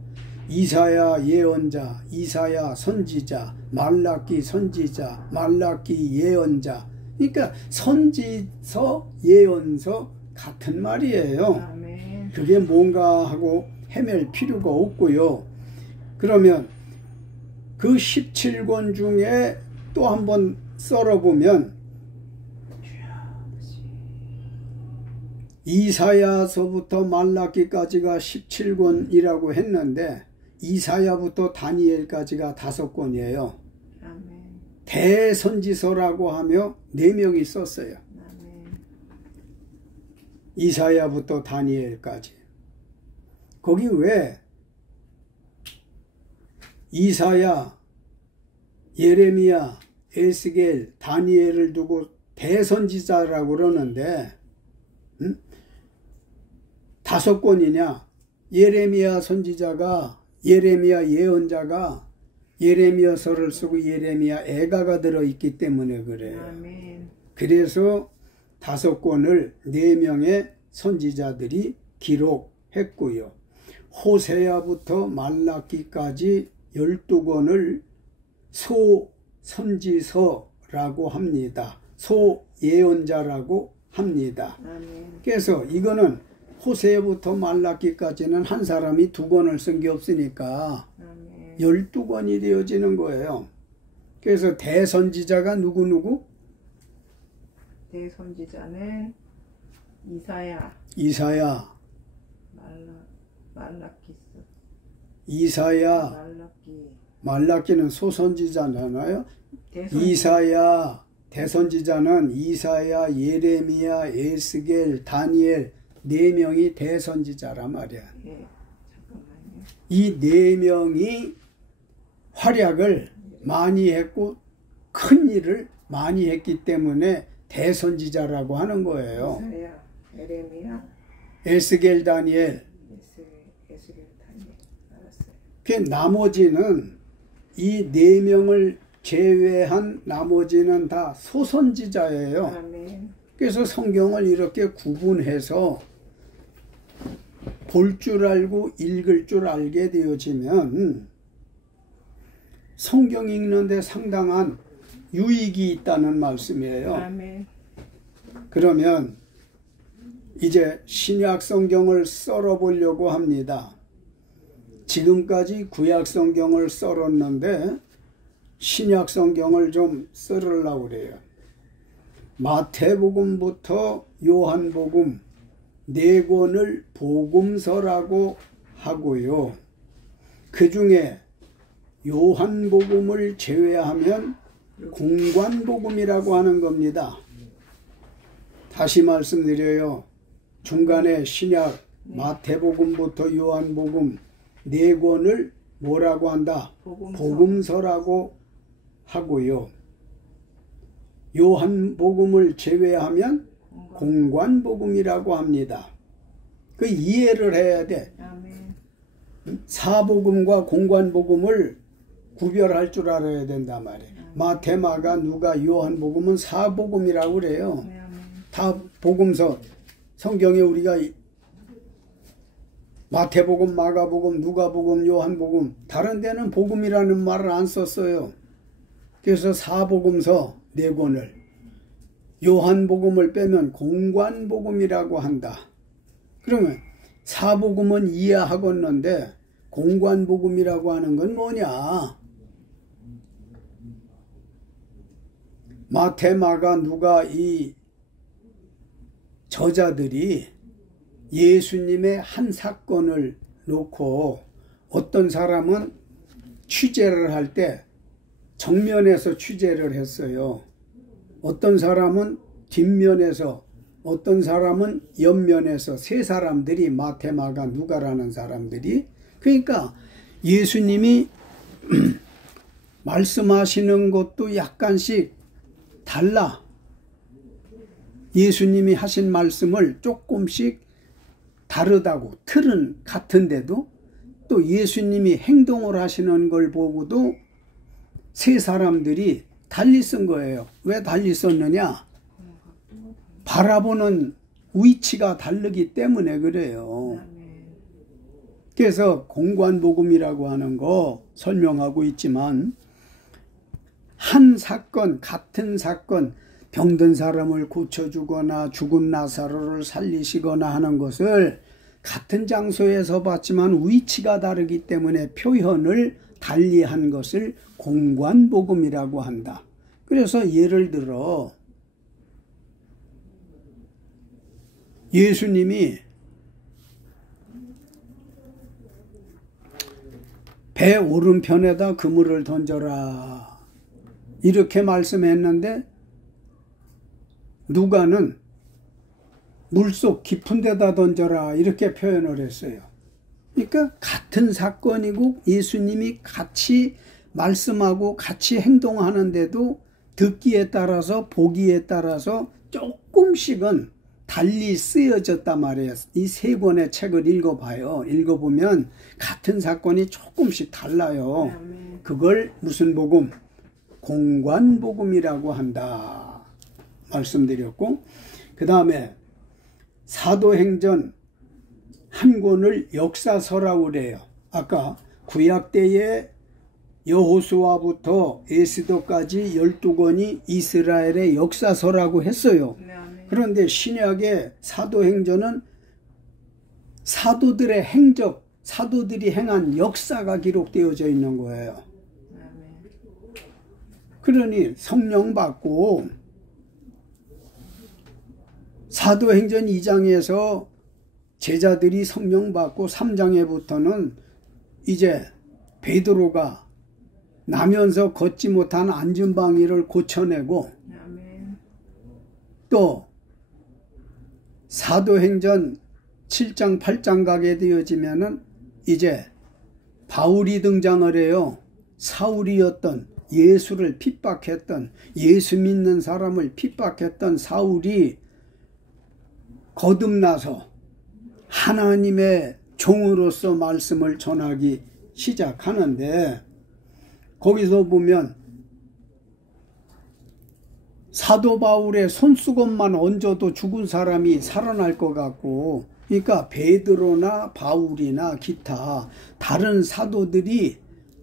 이사야 예언자, 이사야 선지자, 말라기 선지자, 말라기 예언자. 그러니까 선지서, 예언서 같은 말이에요. 아멘. 그게 뭔가 하고 헤맬 필요가 없고요. 그러면 그 17권 중에 또 한번 썰어보면 이사야서부터 말라기까지가 17권이라고 했는데 이사야부터 다니엘까지가 5권이에요. 대선지서라고 하며 4명이 썼어요. 이사야부터 다니엘까지. 거기 왜 이사야, 예레미야, 에스겔, 다니엘을 두고 대선지자라고 그러는데 5권이냐? 예레미야 선지자가 예레미야 예언자가 예레미야서를 쓰고 예레미야 애가가 들어있기 때문에 그래요. 아멘. 그래서 5권을 4명의 선지자들이 기록했고요. 호세아부터 말라기까지 12권을 소선지서라고 합니다. 소예언자라고 합니다. 아멘. 그래서 이거는 호세부터 말라기까지는 한 사람이 2권을 쓴 게 없으니까 12권이 되어지는 거예요. 그래서 대선지자가 누구? 대선지자는 이사야, 말라키스, 이사야, 말라키는 소선지자잖아요. 이사야, 대선지자는 이사야, 예레미야, 에스겔, 다니엘 4명이 대선지자란 말이야. 예, 잠깐만요. 이 4명이 활약을 많이 했고 큰 일을 많이 했기 때문에 대선지자라고 하는 거예요. 이사야, 예레미야, 에스겔, 다니엘. 에스겔, 다니엘. 알았어요. 그 나머지는 이 4명을 제외한 나머지는 다 소선지자예요. 아멘. 그래서 성경을 이렇게 구분해서 볼 줄 알고 읽을 줄 알게 되어지면 성경 읽는데 상당한 유익이 있다는 말씀이에요. 아멘. 그러면 이제 신약 성경을 썰어보려고 합니다. 지금까지 구약 성경을 썰었는데 신약 성경을 좀 썰으려고 그래요. 마태복음부터 요한복음 4권을 복음서라고 하고요. 그 중에 요한복음을 제외하면 공관복음이라고 하는 겁니다. 다시 말씀드려요. 중간에 신약 마태복음부터 요한복음 4권을 뭐라고 한다? 복음서라고 하고요. 요한복음을 제외하면 공관복음이라고 합니다. 그 이해를 해야 돼. 사복음과 공관복음을 구별할 줄 알아야 된단 말이에요. 마태, 마가, 누가, 요한복음은 사복음이라고 그래요. 다 복음서. 성경에 우리가 마태복음, 마가복음, 누가복음, 요한복음 다른 데는 복음이라는 말을 안 썼어요. 그래서 사복음서 4권을 요한복음을 빼면 공관복음이라고 한다. 그러면 사복음은 이해하겠는데 공관복음이라고 하는 건 뭐냐? 마태, 마가, 누가 이 저자들이 예수님의 한 사건을 놓고 어떤 사람은 취재를 할 때 정면에서 취재를 했어요. 어떤 사람은 뒷면에서, 어떤 사람은 옆면에서, 3사람들이 마태, 마가, 누가라는 사람들이, 그러니까 예수님이 말씀하시는 것도 약간씩 달라. 예수님이 하신 말씀을 조금씩 다르다고, 틀은 같은데도 또 예수님이 행동을 하시는 걸 보고도 3사람들이 달리 쓴 거예요. 왜 달리 썼느냐? 바라보는 위치가 다르기 때문에 그래요. 그래서 공관복음이라고 하는 거 설명하고 있지만 한 사건, 같은 사건, 병든 사람을 고쳐주거나 죽은 나사로를 살리시거나 하는 것을 같은 장소에서 봤지만 위치가 다르기 때문에 표현을 달리한 것을 공관복음이라고 한다. 그래서 예를 들어 예수님이 배 오른편에다 그물을 던져라 이렇게 말씀했는데 누가는 물속 깊은 데다 던져라 이렇게 표현을 했어요. 그러니까 같은 사건이고 예수님이 같이 말씀하고 같이 행동하는데도 듣기에 따라서 보기에 따라서 조금씩은 달리 쓰여졌단 말이에요. 이 3권의 책을 읽어봐요. 읽어보면 같은 사건이 조금씩 달라요. 그걸 무슨 복음? 공관복음이라고 한다 말씀드렸고, 그 다음에 사도행전 한 권을 역사서라고 그래요. 아까 구약 때에 여호수아부터 에스더까지 12권이 이스라엘의 역사서라고 했어요. 그런데 신약의 사도행전은 사도들의 행적, 사도들이 행한 역사가 기록되어져 있는 거예요. 그러니 성령 받고 사도행전 2장에서 제자들이 성령 받고 3장에부터는 이제 베드로가 나면서 걷지 못한 안전방위를 고쳐내고, 아멘. 또 사도행전 7장 8장 가게 되어지면은 이제 바울이 등장을 해요. 사울이었던, 예수를 핍박했던, 예수 믿는 사람을 핍박했던 사울이 거듭나서 하나님의 종으로서 말씀을 전하기 시작하는데, 거기서 보면 사도 바울의 손수건만 얹어도 죽은 사람이 살아날 것 같고, 그러니까 베드로나 바울이나 기타 다른 사도들이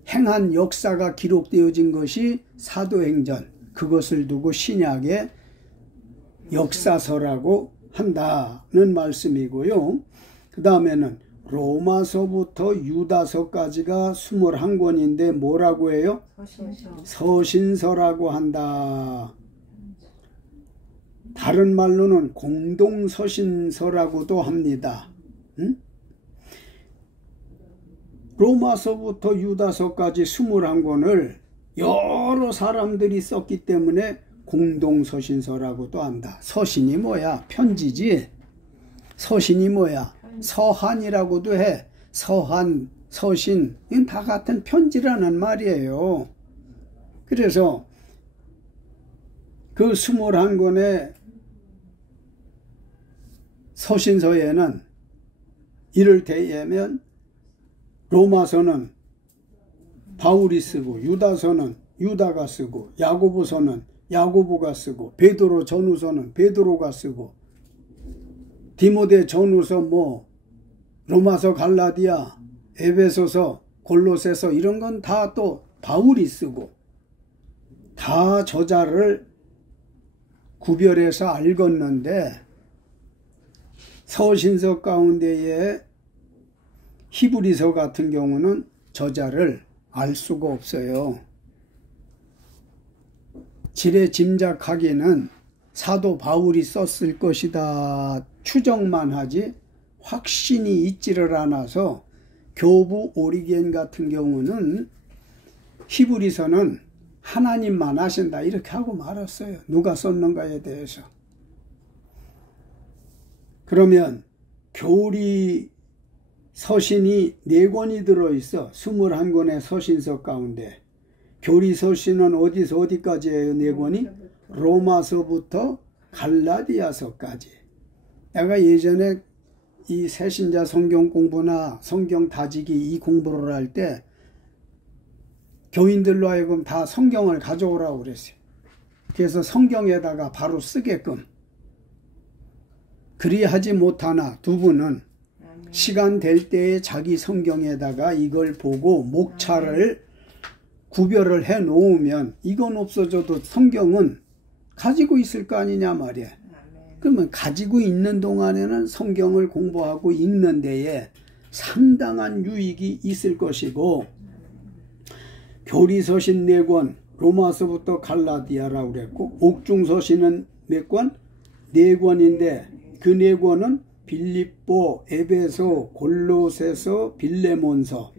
행한 역사가 기록되어진 것이 사도행전, 그것을 두고 신약의 역사서라고 한다는 말씀이고요. 그 다음에는 로마서부터 유다서까지가 21권인데 뭐라고 해요? 서신서라고 한다. 다른 말로는 공동서신서라고도 합니다. 응? 로마서부터 유다서까지 21권을 여러 사람들이 썼기 때문에 공동서신서라고도 한다. 서신이 뭐야? 편지지. 서신이 뭐야? 서한이라고도 해. 서한, 서신, 이건 다 같은 편지라는 말이에요. 그래서 그 21권의 서신서에는 이를테면 로마서는 바울이 쓰고, 유다서는 유다가 쓰고, 야고보서는 야고보가 쓰고, 베드로 전후서는 베드로가 쓰고, 디모데 전후서 로마서, 갈라디아, 에베소서, 골로새서 이런 건 다 또 바울이 쓰고, 다 저자를 구별해서 알겠는데, 서신서 가운데에 히브리서 같은 경우는 저자를 알 수가 없어요. 지레 짐작하기는 사도 바울이 썼을 것이다 추정만 하지 확신이 있지를 않아서, 교부 오리겐 같은 경우는 히브리서는 하나님만 아신다 이렇게 하고 말았어요. 누가 썼는가에 대해서. 그러면 교리 서신이 4권이 들어있어. 21권의 서신서 가운데. 교리 서신은 어디서 어디까지예요? 4권이? 로마서부터 갈라디아서까지. 내가 예전에 이 새신자 성경 공부나 성경 다지기 이 공부를 할 때 교인들로 하여금 다 성경을 가져오라고 그랬어요. 그래서 성경에다가 바로 쓰게끔. 그리하지 못하나 두 분은 시간 될 때에 자기 성경에다가 이걸 보고 목차를 구별을 해 놓으면, 이건 없어져도 성경은 가지고 있을 거 아니냐 말이야. 그러면 가지고 있는 동안에는 성경을 공부하고 읽는 데에 상당한 유익이 있을 것이고, 교리서신 4권, 로마서부터 갈라디아라고 그랬고, 옥중서신은 몇 권? 4권인데 그 4권은 빌립보, 에베소, 골로새서, 빌레몬서.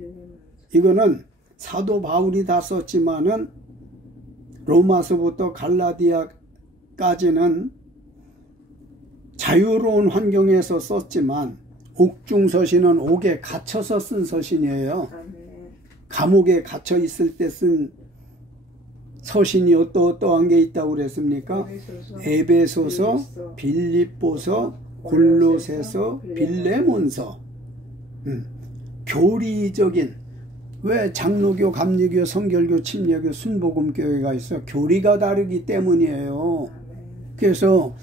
이거는 사도 바울이 다 썼지만은 로마서부터 갈라디아까지는 자유로운 환경에서 썼지만, 옥중서신은 옥에 갇혀서 쓴 서신이에요. 감옥에 갇혀 있을 때 쓴 서신이 어떠한 게 있다고 그랬습니까? 에베소서, 빌립보서, 골로새서, 빌레몬서. 교리적인, 왜 장로교, 감리교, 성결교, 침례교, 순복음교회가 있어? 교리가 다르기 때문이에요. 그래서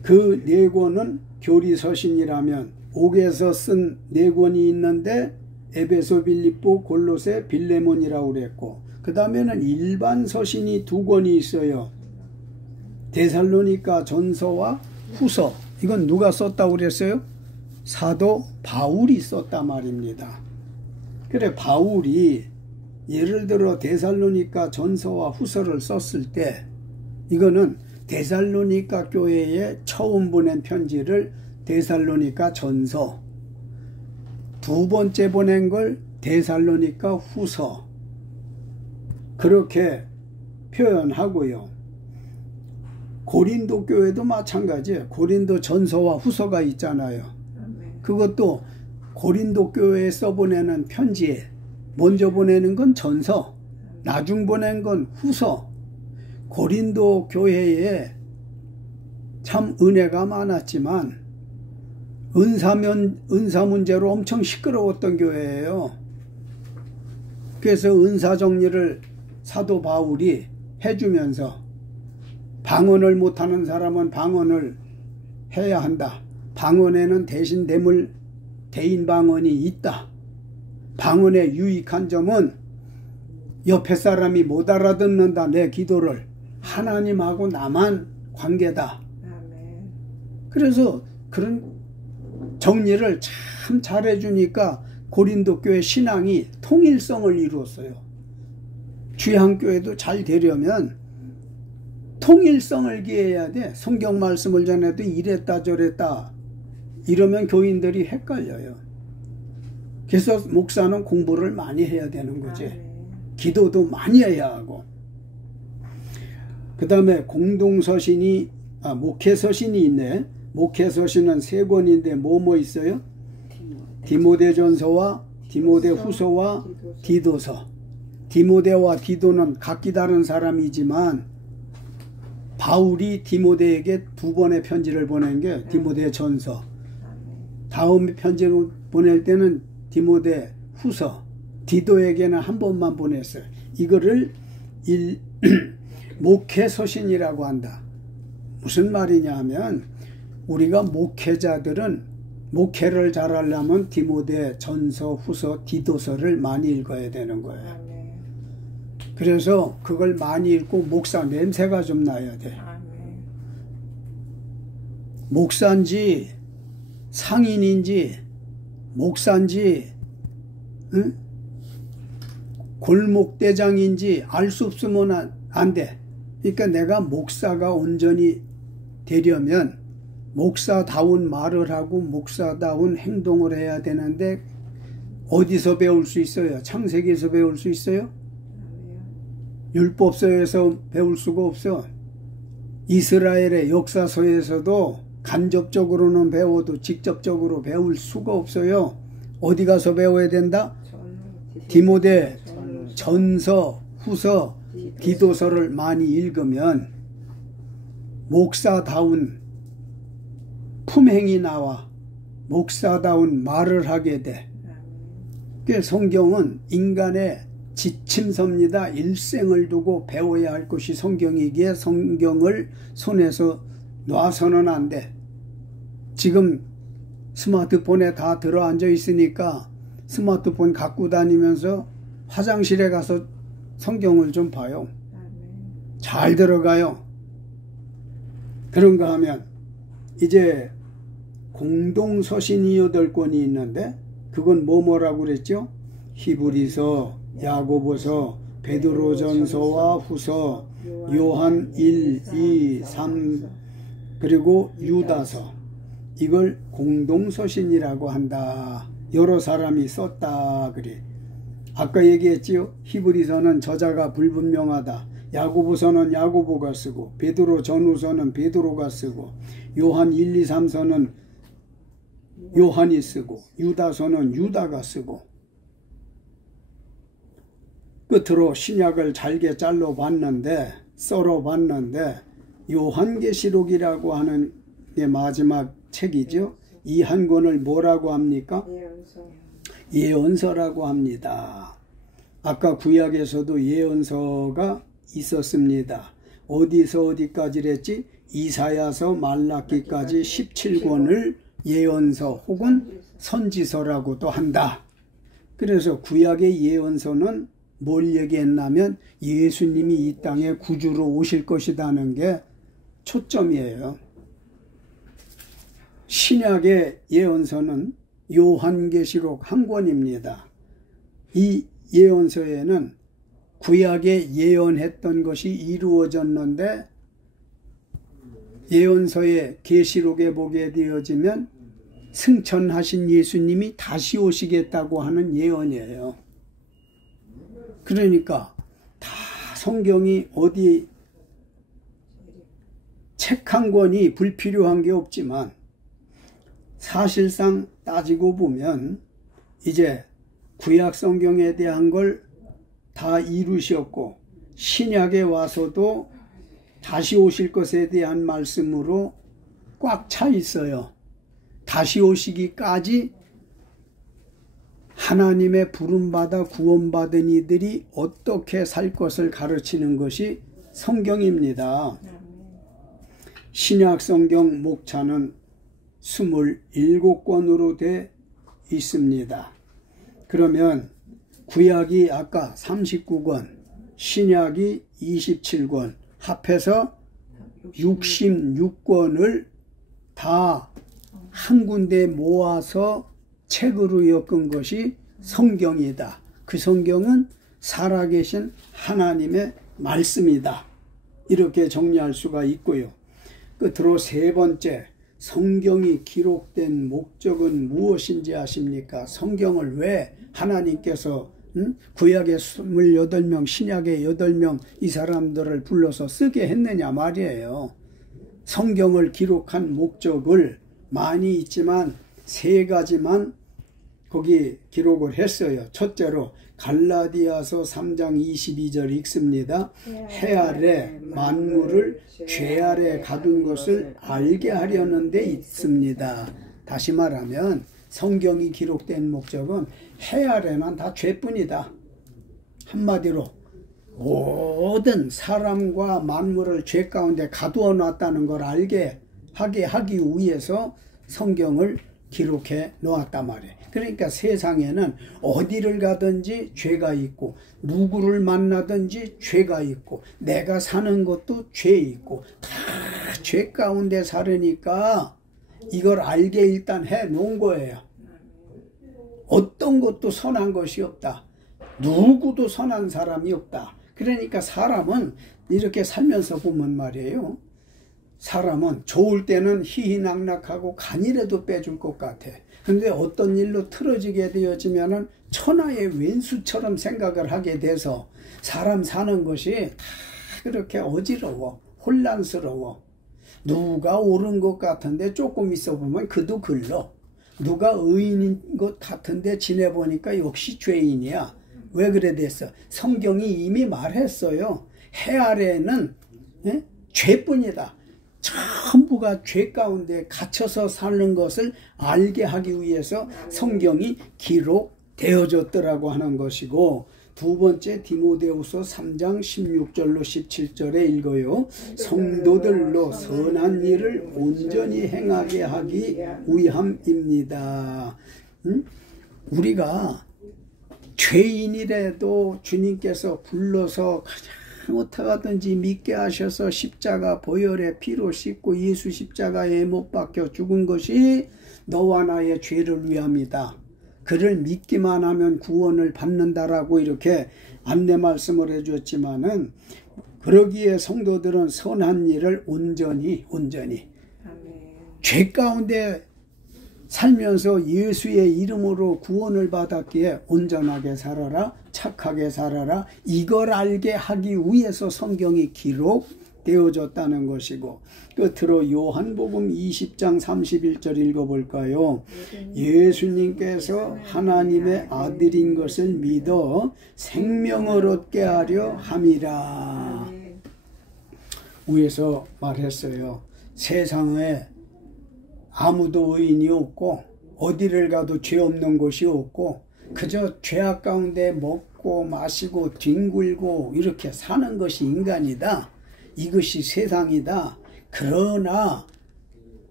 그 4권은 교리서신이라면 옥에서 쓴 4권이 있는데 에베소, 빌립보, 골로새, 빌레몬이라고 그랬고, 그 다음에는 일반 서신이 2권이 있어요. 데살로니가 전서와 후서. 이건 누가 썼다고 그랬어요? 사도 바울이 썼단 말입니다. 그래, 바울이 예를 들어 데살로니가 전서와 후서를 썼을 때 이거는 데살로니가 교회에 처음 보낸 편지를 데살로니가 전서, 두 번째 보낸 걸 데살로니가 후서, 그렇게 표현하고요. 고린도 교회도 마찬가지예요. 고린도 전서와 후서가 있잖아요. 그것도 고린도 교회에 써보내는 편지에 먼저 보내는 건 전서, 나중 보낸 건 후서. 고린도 교회에 참 은혜가 많았지만 은사 문제로 엄청 시끄러웠던 교회예요. 그래서 은사 정리를 사도 바울이 해주면서 방언을 못하는 사람은 방언을 해야 한다. 방언에는 대신 대인 방언이 있다. 방언의 유익한 점은 옆에 사람이 못 알아듣는다. 내 기도를. 하나님하고 나만 관계다. 그래서 그런 정리를 참 잘해주니까 고린도 교회 신앙이 통일성을 이루었어요. 주양교회도 잘 되려면 통일성을 기해야 돼. 성경 말씀을 전해도 이랬다 저랬다 이러면 교인들이 헷갈려요. 그래서 목사는 공부를 많이 해야 되는 거지. 기도도 많이 해야 하고. 그 다음에 공동서신이 목회서신이 있네. 목회서신은 3권인데 뭐 있어요? 디모데전서와 디모데후서와 디도서. 디모데와 디도는 각기 다른 사람이지만 바울이 디모데에게 2번의 편지를 보낸 게 디모데전서. 다음 편지를 보낼 때는 디모데후서. 디도에게는 한 번만 보냈어요. 이거를 목회서신이라고 한다. 무슨 말이냐 하면 우리가 목회자들은 목회를 잘하려면 디모데 전서, 후서, 디도서를 많이 읽어야 되는 거예요. 그래서 그걸 많이 읽고 목사 냄새가 좀 나야 돼. 목사인지 상인인지 목사인지 응? 골목대장인지 알 수 없으면 안 돼. 그러니까 내가 목사가 온전히 되려면 목사다운 말을 하고 목사다운 행동을 해야 되는데 어디서 배울 수 있어요? 창세기에서 배울 수 있어요? 율법서에서 배울 수가 없어. 이스라엘의 역사서에서도 간접적으로는 배워도 직접적으로 배울 수가 없어요. 어디 가서 배워야 된다? 디모데 전서, 후서, 디도서를 많이 읽으면 목사다운 품행이 나와 목사다운 말을 하게 돼. 그 성경은 인간의 지침서입니다. 일생을 두고 배워야 할 것이 성경이기에 성경을 손에서 놔서는 안 돼. 지금 스마트폰에 다 들어앉아 있으니까 스마트폰 갖고 다니면서 화장실에 가서 성경을 좀 봐요. 잘 들어가요. 그런가 하면 이제 공동서신이 8권이 있는데 그건 뭐라고 그랬죠? 히브리서, 야고보서, 베드로전서와 후서, 요한 1, 2, 3 그리고 유다서. 이걸 공동서신이라고 한다. 여러 사람이 썼다 그래. 아까 얘기했지요. 히브리서는 저자가 불분명하다. 야고보서는 야고보가 쓰고 베드로 전후서는 베드로가 쓰고 요한 1, 2, 3서는 요한이 쓰고 유다서는 유다가 쓰고. 끝으로 신약을 잘게 썰어 봤는데 요한계시록이라고 하는 게 마지막 책이죠. 이 한 권을 뭐라고 합니까? 예언서라고 합니다. 아까 구약에서도 예언서가 있었습니다. 어디서 어디까지랬지? 이사야서 말라기까지 17권을 예언서 혹은 선지서라고도 한다. 그래서 구약의 예언서는 뭘 얘기했냐면 예수님이 이 땅에 구주로 오실 것이라는 게 초점이에요. 신약의 예언서는 요한계시록 한 권입니다. 이 예언서에는 구약에 예언했던 것이 이루어졌는데 예언서의 계시록에 보게 되어지면 승천하신 예수님이 다시 오시겠다고 하는 예언이에요. 그러니까 다 성경이 어디 책 한 권이 불필요한 게 없지만 사실상 따지고 보면 이제 구약 성경에 대한 걸 다 이루셨고 신약에 와서도 다시 오실 것에 대한 말씀으로 꽉 차 있어요. 다시 오시기까지 하나님의 부름받아 구원받은 이들이 어떻게 살 것을 가르치는 것이 성경입니다. 신약 성경 목차는 27권으로 돼 있습니다. 그러면 구약이 아까 39권, 신약이 27권, 합해서 66권을 다 한 군데 모아서 책으로 엮은 것이 성경이다. 그 성경은 살아계신 하나님의 말씀이다. 이렇게 정리할 수가 있고요. 끝으로 세 번째, 성경이 기록된 목적은 무엇인지 아십니까? 성경을 왜 하나님께서 구약의 28명, 신약의 8명 이 사람들을 불러서 쓰게 했느냐 말이에요. 성경을 기록한 목적을 많이 있지만 세 가지만 거기 기록을 했어요. 첫째로 갈라디아서 3장 22절 읽습니다. 해 아래 만물을 죄 아래 가둔 것을 알게 하려는 데 있습니다. 다시 말하면 성경이 기록된 목적은 해 아래는 다 죄뿐이다. 한마디로 모든 사람과 만물을 죄 가운데 가두어 놨다는 걸 알게 하게 하기 위해서 성경을 기록해 놓았단 말이에요. 그러니까 세상에는 어디를 가든지 죄가 있고 누구를 만나든지 죄가 있고 내가 사는 것도 죄 있고 다 죄 가운데 살으니까 이걸 알게 일단 해 놓은 거예요. 어떤 것도 선한 것이 없다. 누구도 선한 사람이 없다. 그러니까 사람은 이렇게 살면서 보면 말이에요. 사람은 좋을 때는 희희낙낙하고 간이라도 빼줄 것 같아. 근데 어떤 일로 틀어지게 되어지면은 천하의 왼수처럼 생각을 하게 돼서 사람 사는 것이 다 그렇게 어지러워, 혼란스러워. 누가 옳은 것 같은데 조금 있어 보면 그도 글러. 누가 의인인 것 같은데 지내보니까 역시 죄인이야. 왜 그래 됐어? 성경이 이미 말했어요. 해 아래는 죄뿐이다. 전부가 죄 가운데 갇혀서 사는 것을 알게 하기 위해서 성경이 기록되어졌더라고 하는 것이고, 두 번째 디모데후서 3장 16절로 17절에 읽어요. 성도들로 선한 일을 온전히 행하게 하기 위함입니다. 우리가 죄인이라도 주님께서 불러서 어떻게든지 믿게 하셔서 십자가 보혈의 피로 씻고 예수 십자가에 못 박혀 죽은 것이 너와 나의 죄를 위함이다. 그를 믿기만 하면 구원을 받는다라고 이렇게 안내 말씀을 해줬지만은, 그러기에 성도들은 선한 일을 온전히 죄 가운데 살면서 예수의 이름으로 구원을 받았기에 온전하게 살아라, 착하게 살아라, 이걸 알게 하기 위해서 성경이 기록되어졌다는 것이고, 끝으로 요한복음 20장 31절 읽어볼까요? 예수님께서 하나님의 아들인 것을 믿어 생명을 얻게 하려 함이라. 위에서 말했어요. 세상에 아무도 의인이 없고 어디를 가도 죄 없는 곳이 없고 그저 죄악 가운데 먹고 마시고 뒹굴고 이렇게 사는 것이 인간이다. 이것이 세상이다. 그러나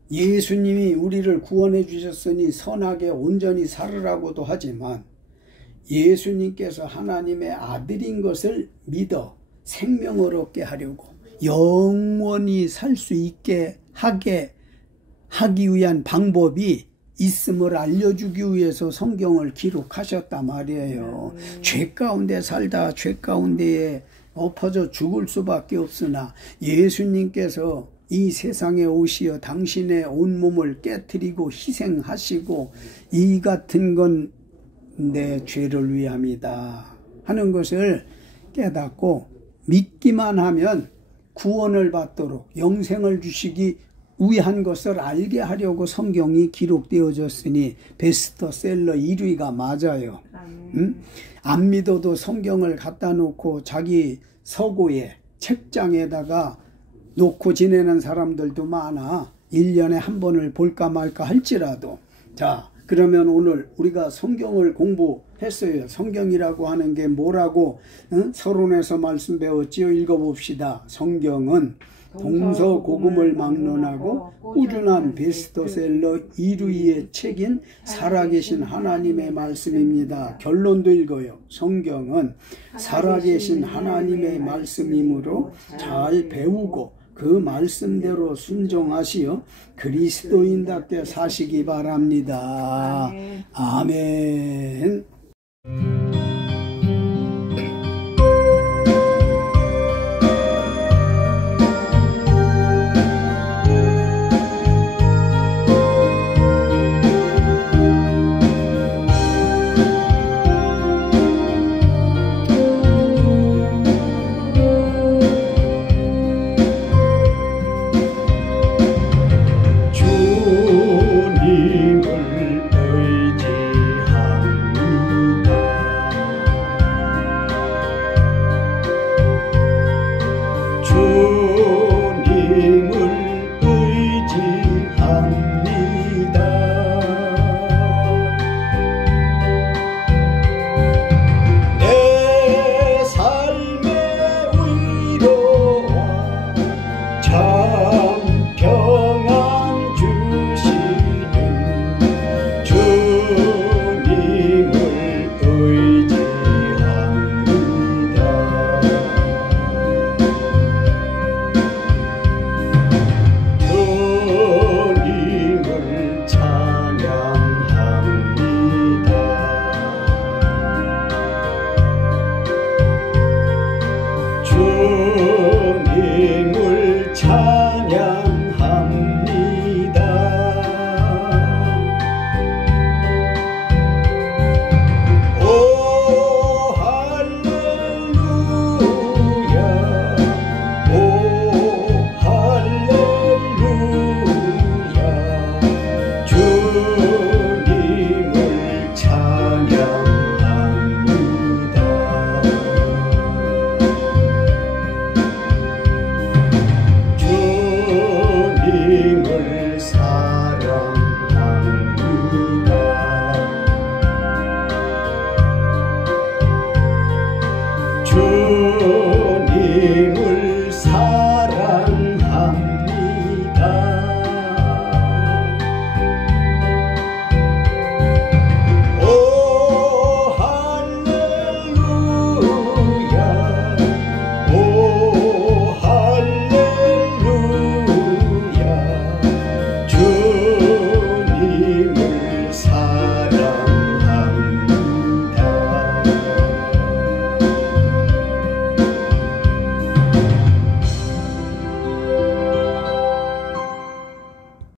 예수님이 우리를 구원해 주셨으니 선하게 온전히 살으라고도 하지만, 예수님께서 하나님의 아들인 것을 믿어 생명을 얻게 하려고 영원히 살 수 있게 하기 위한 방법이 있음을 알려주기 위해서 성경을 기록하셨단 말이에요. 죄 가운데 살다 죄 가운데에 엎어져 죽을 수밖에 없으나 예수님께서 이 세상에 오시어 당신의 온몸을 깨뜨리고 희생하시고 이 같은 건 내 죄를 위함이다 하는 것을 깨닫고 믿기만 하면 구원을 받도록 영생을 주시기 위한 것을 알게 하려고 성경이 기록되어졌으니 베스트셀러 1위가 맞아요. 안 믿어도 성경을 갖다 놓고 자기 서고에 책장에다가 놓고 지내는 사람들도 많아. 1년에 한 번을 볼까 말까 할지라도. 자, 그러면 오늘 우리가 성경을 공부했어요. 성경이라고 하는 게 뭐라고 서론에서 말씀 배웠지요. 읽어봅시다. 성경은 동서고금을 막론하고 꾸준한 베스트셀러 1위의 책인 살아계신 하나님의 말씀입니다. 결론도 읽어요. 성경은 살아계신 하나님의 말씀이므로 잘 배우고 그 말씀대로 순종하시어 그리스도인답게 사시기 바랍니다. 아멘.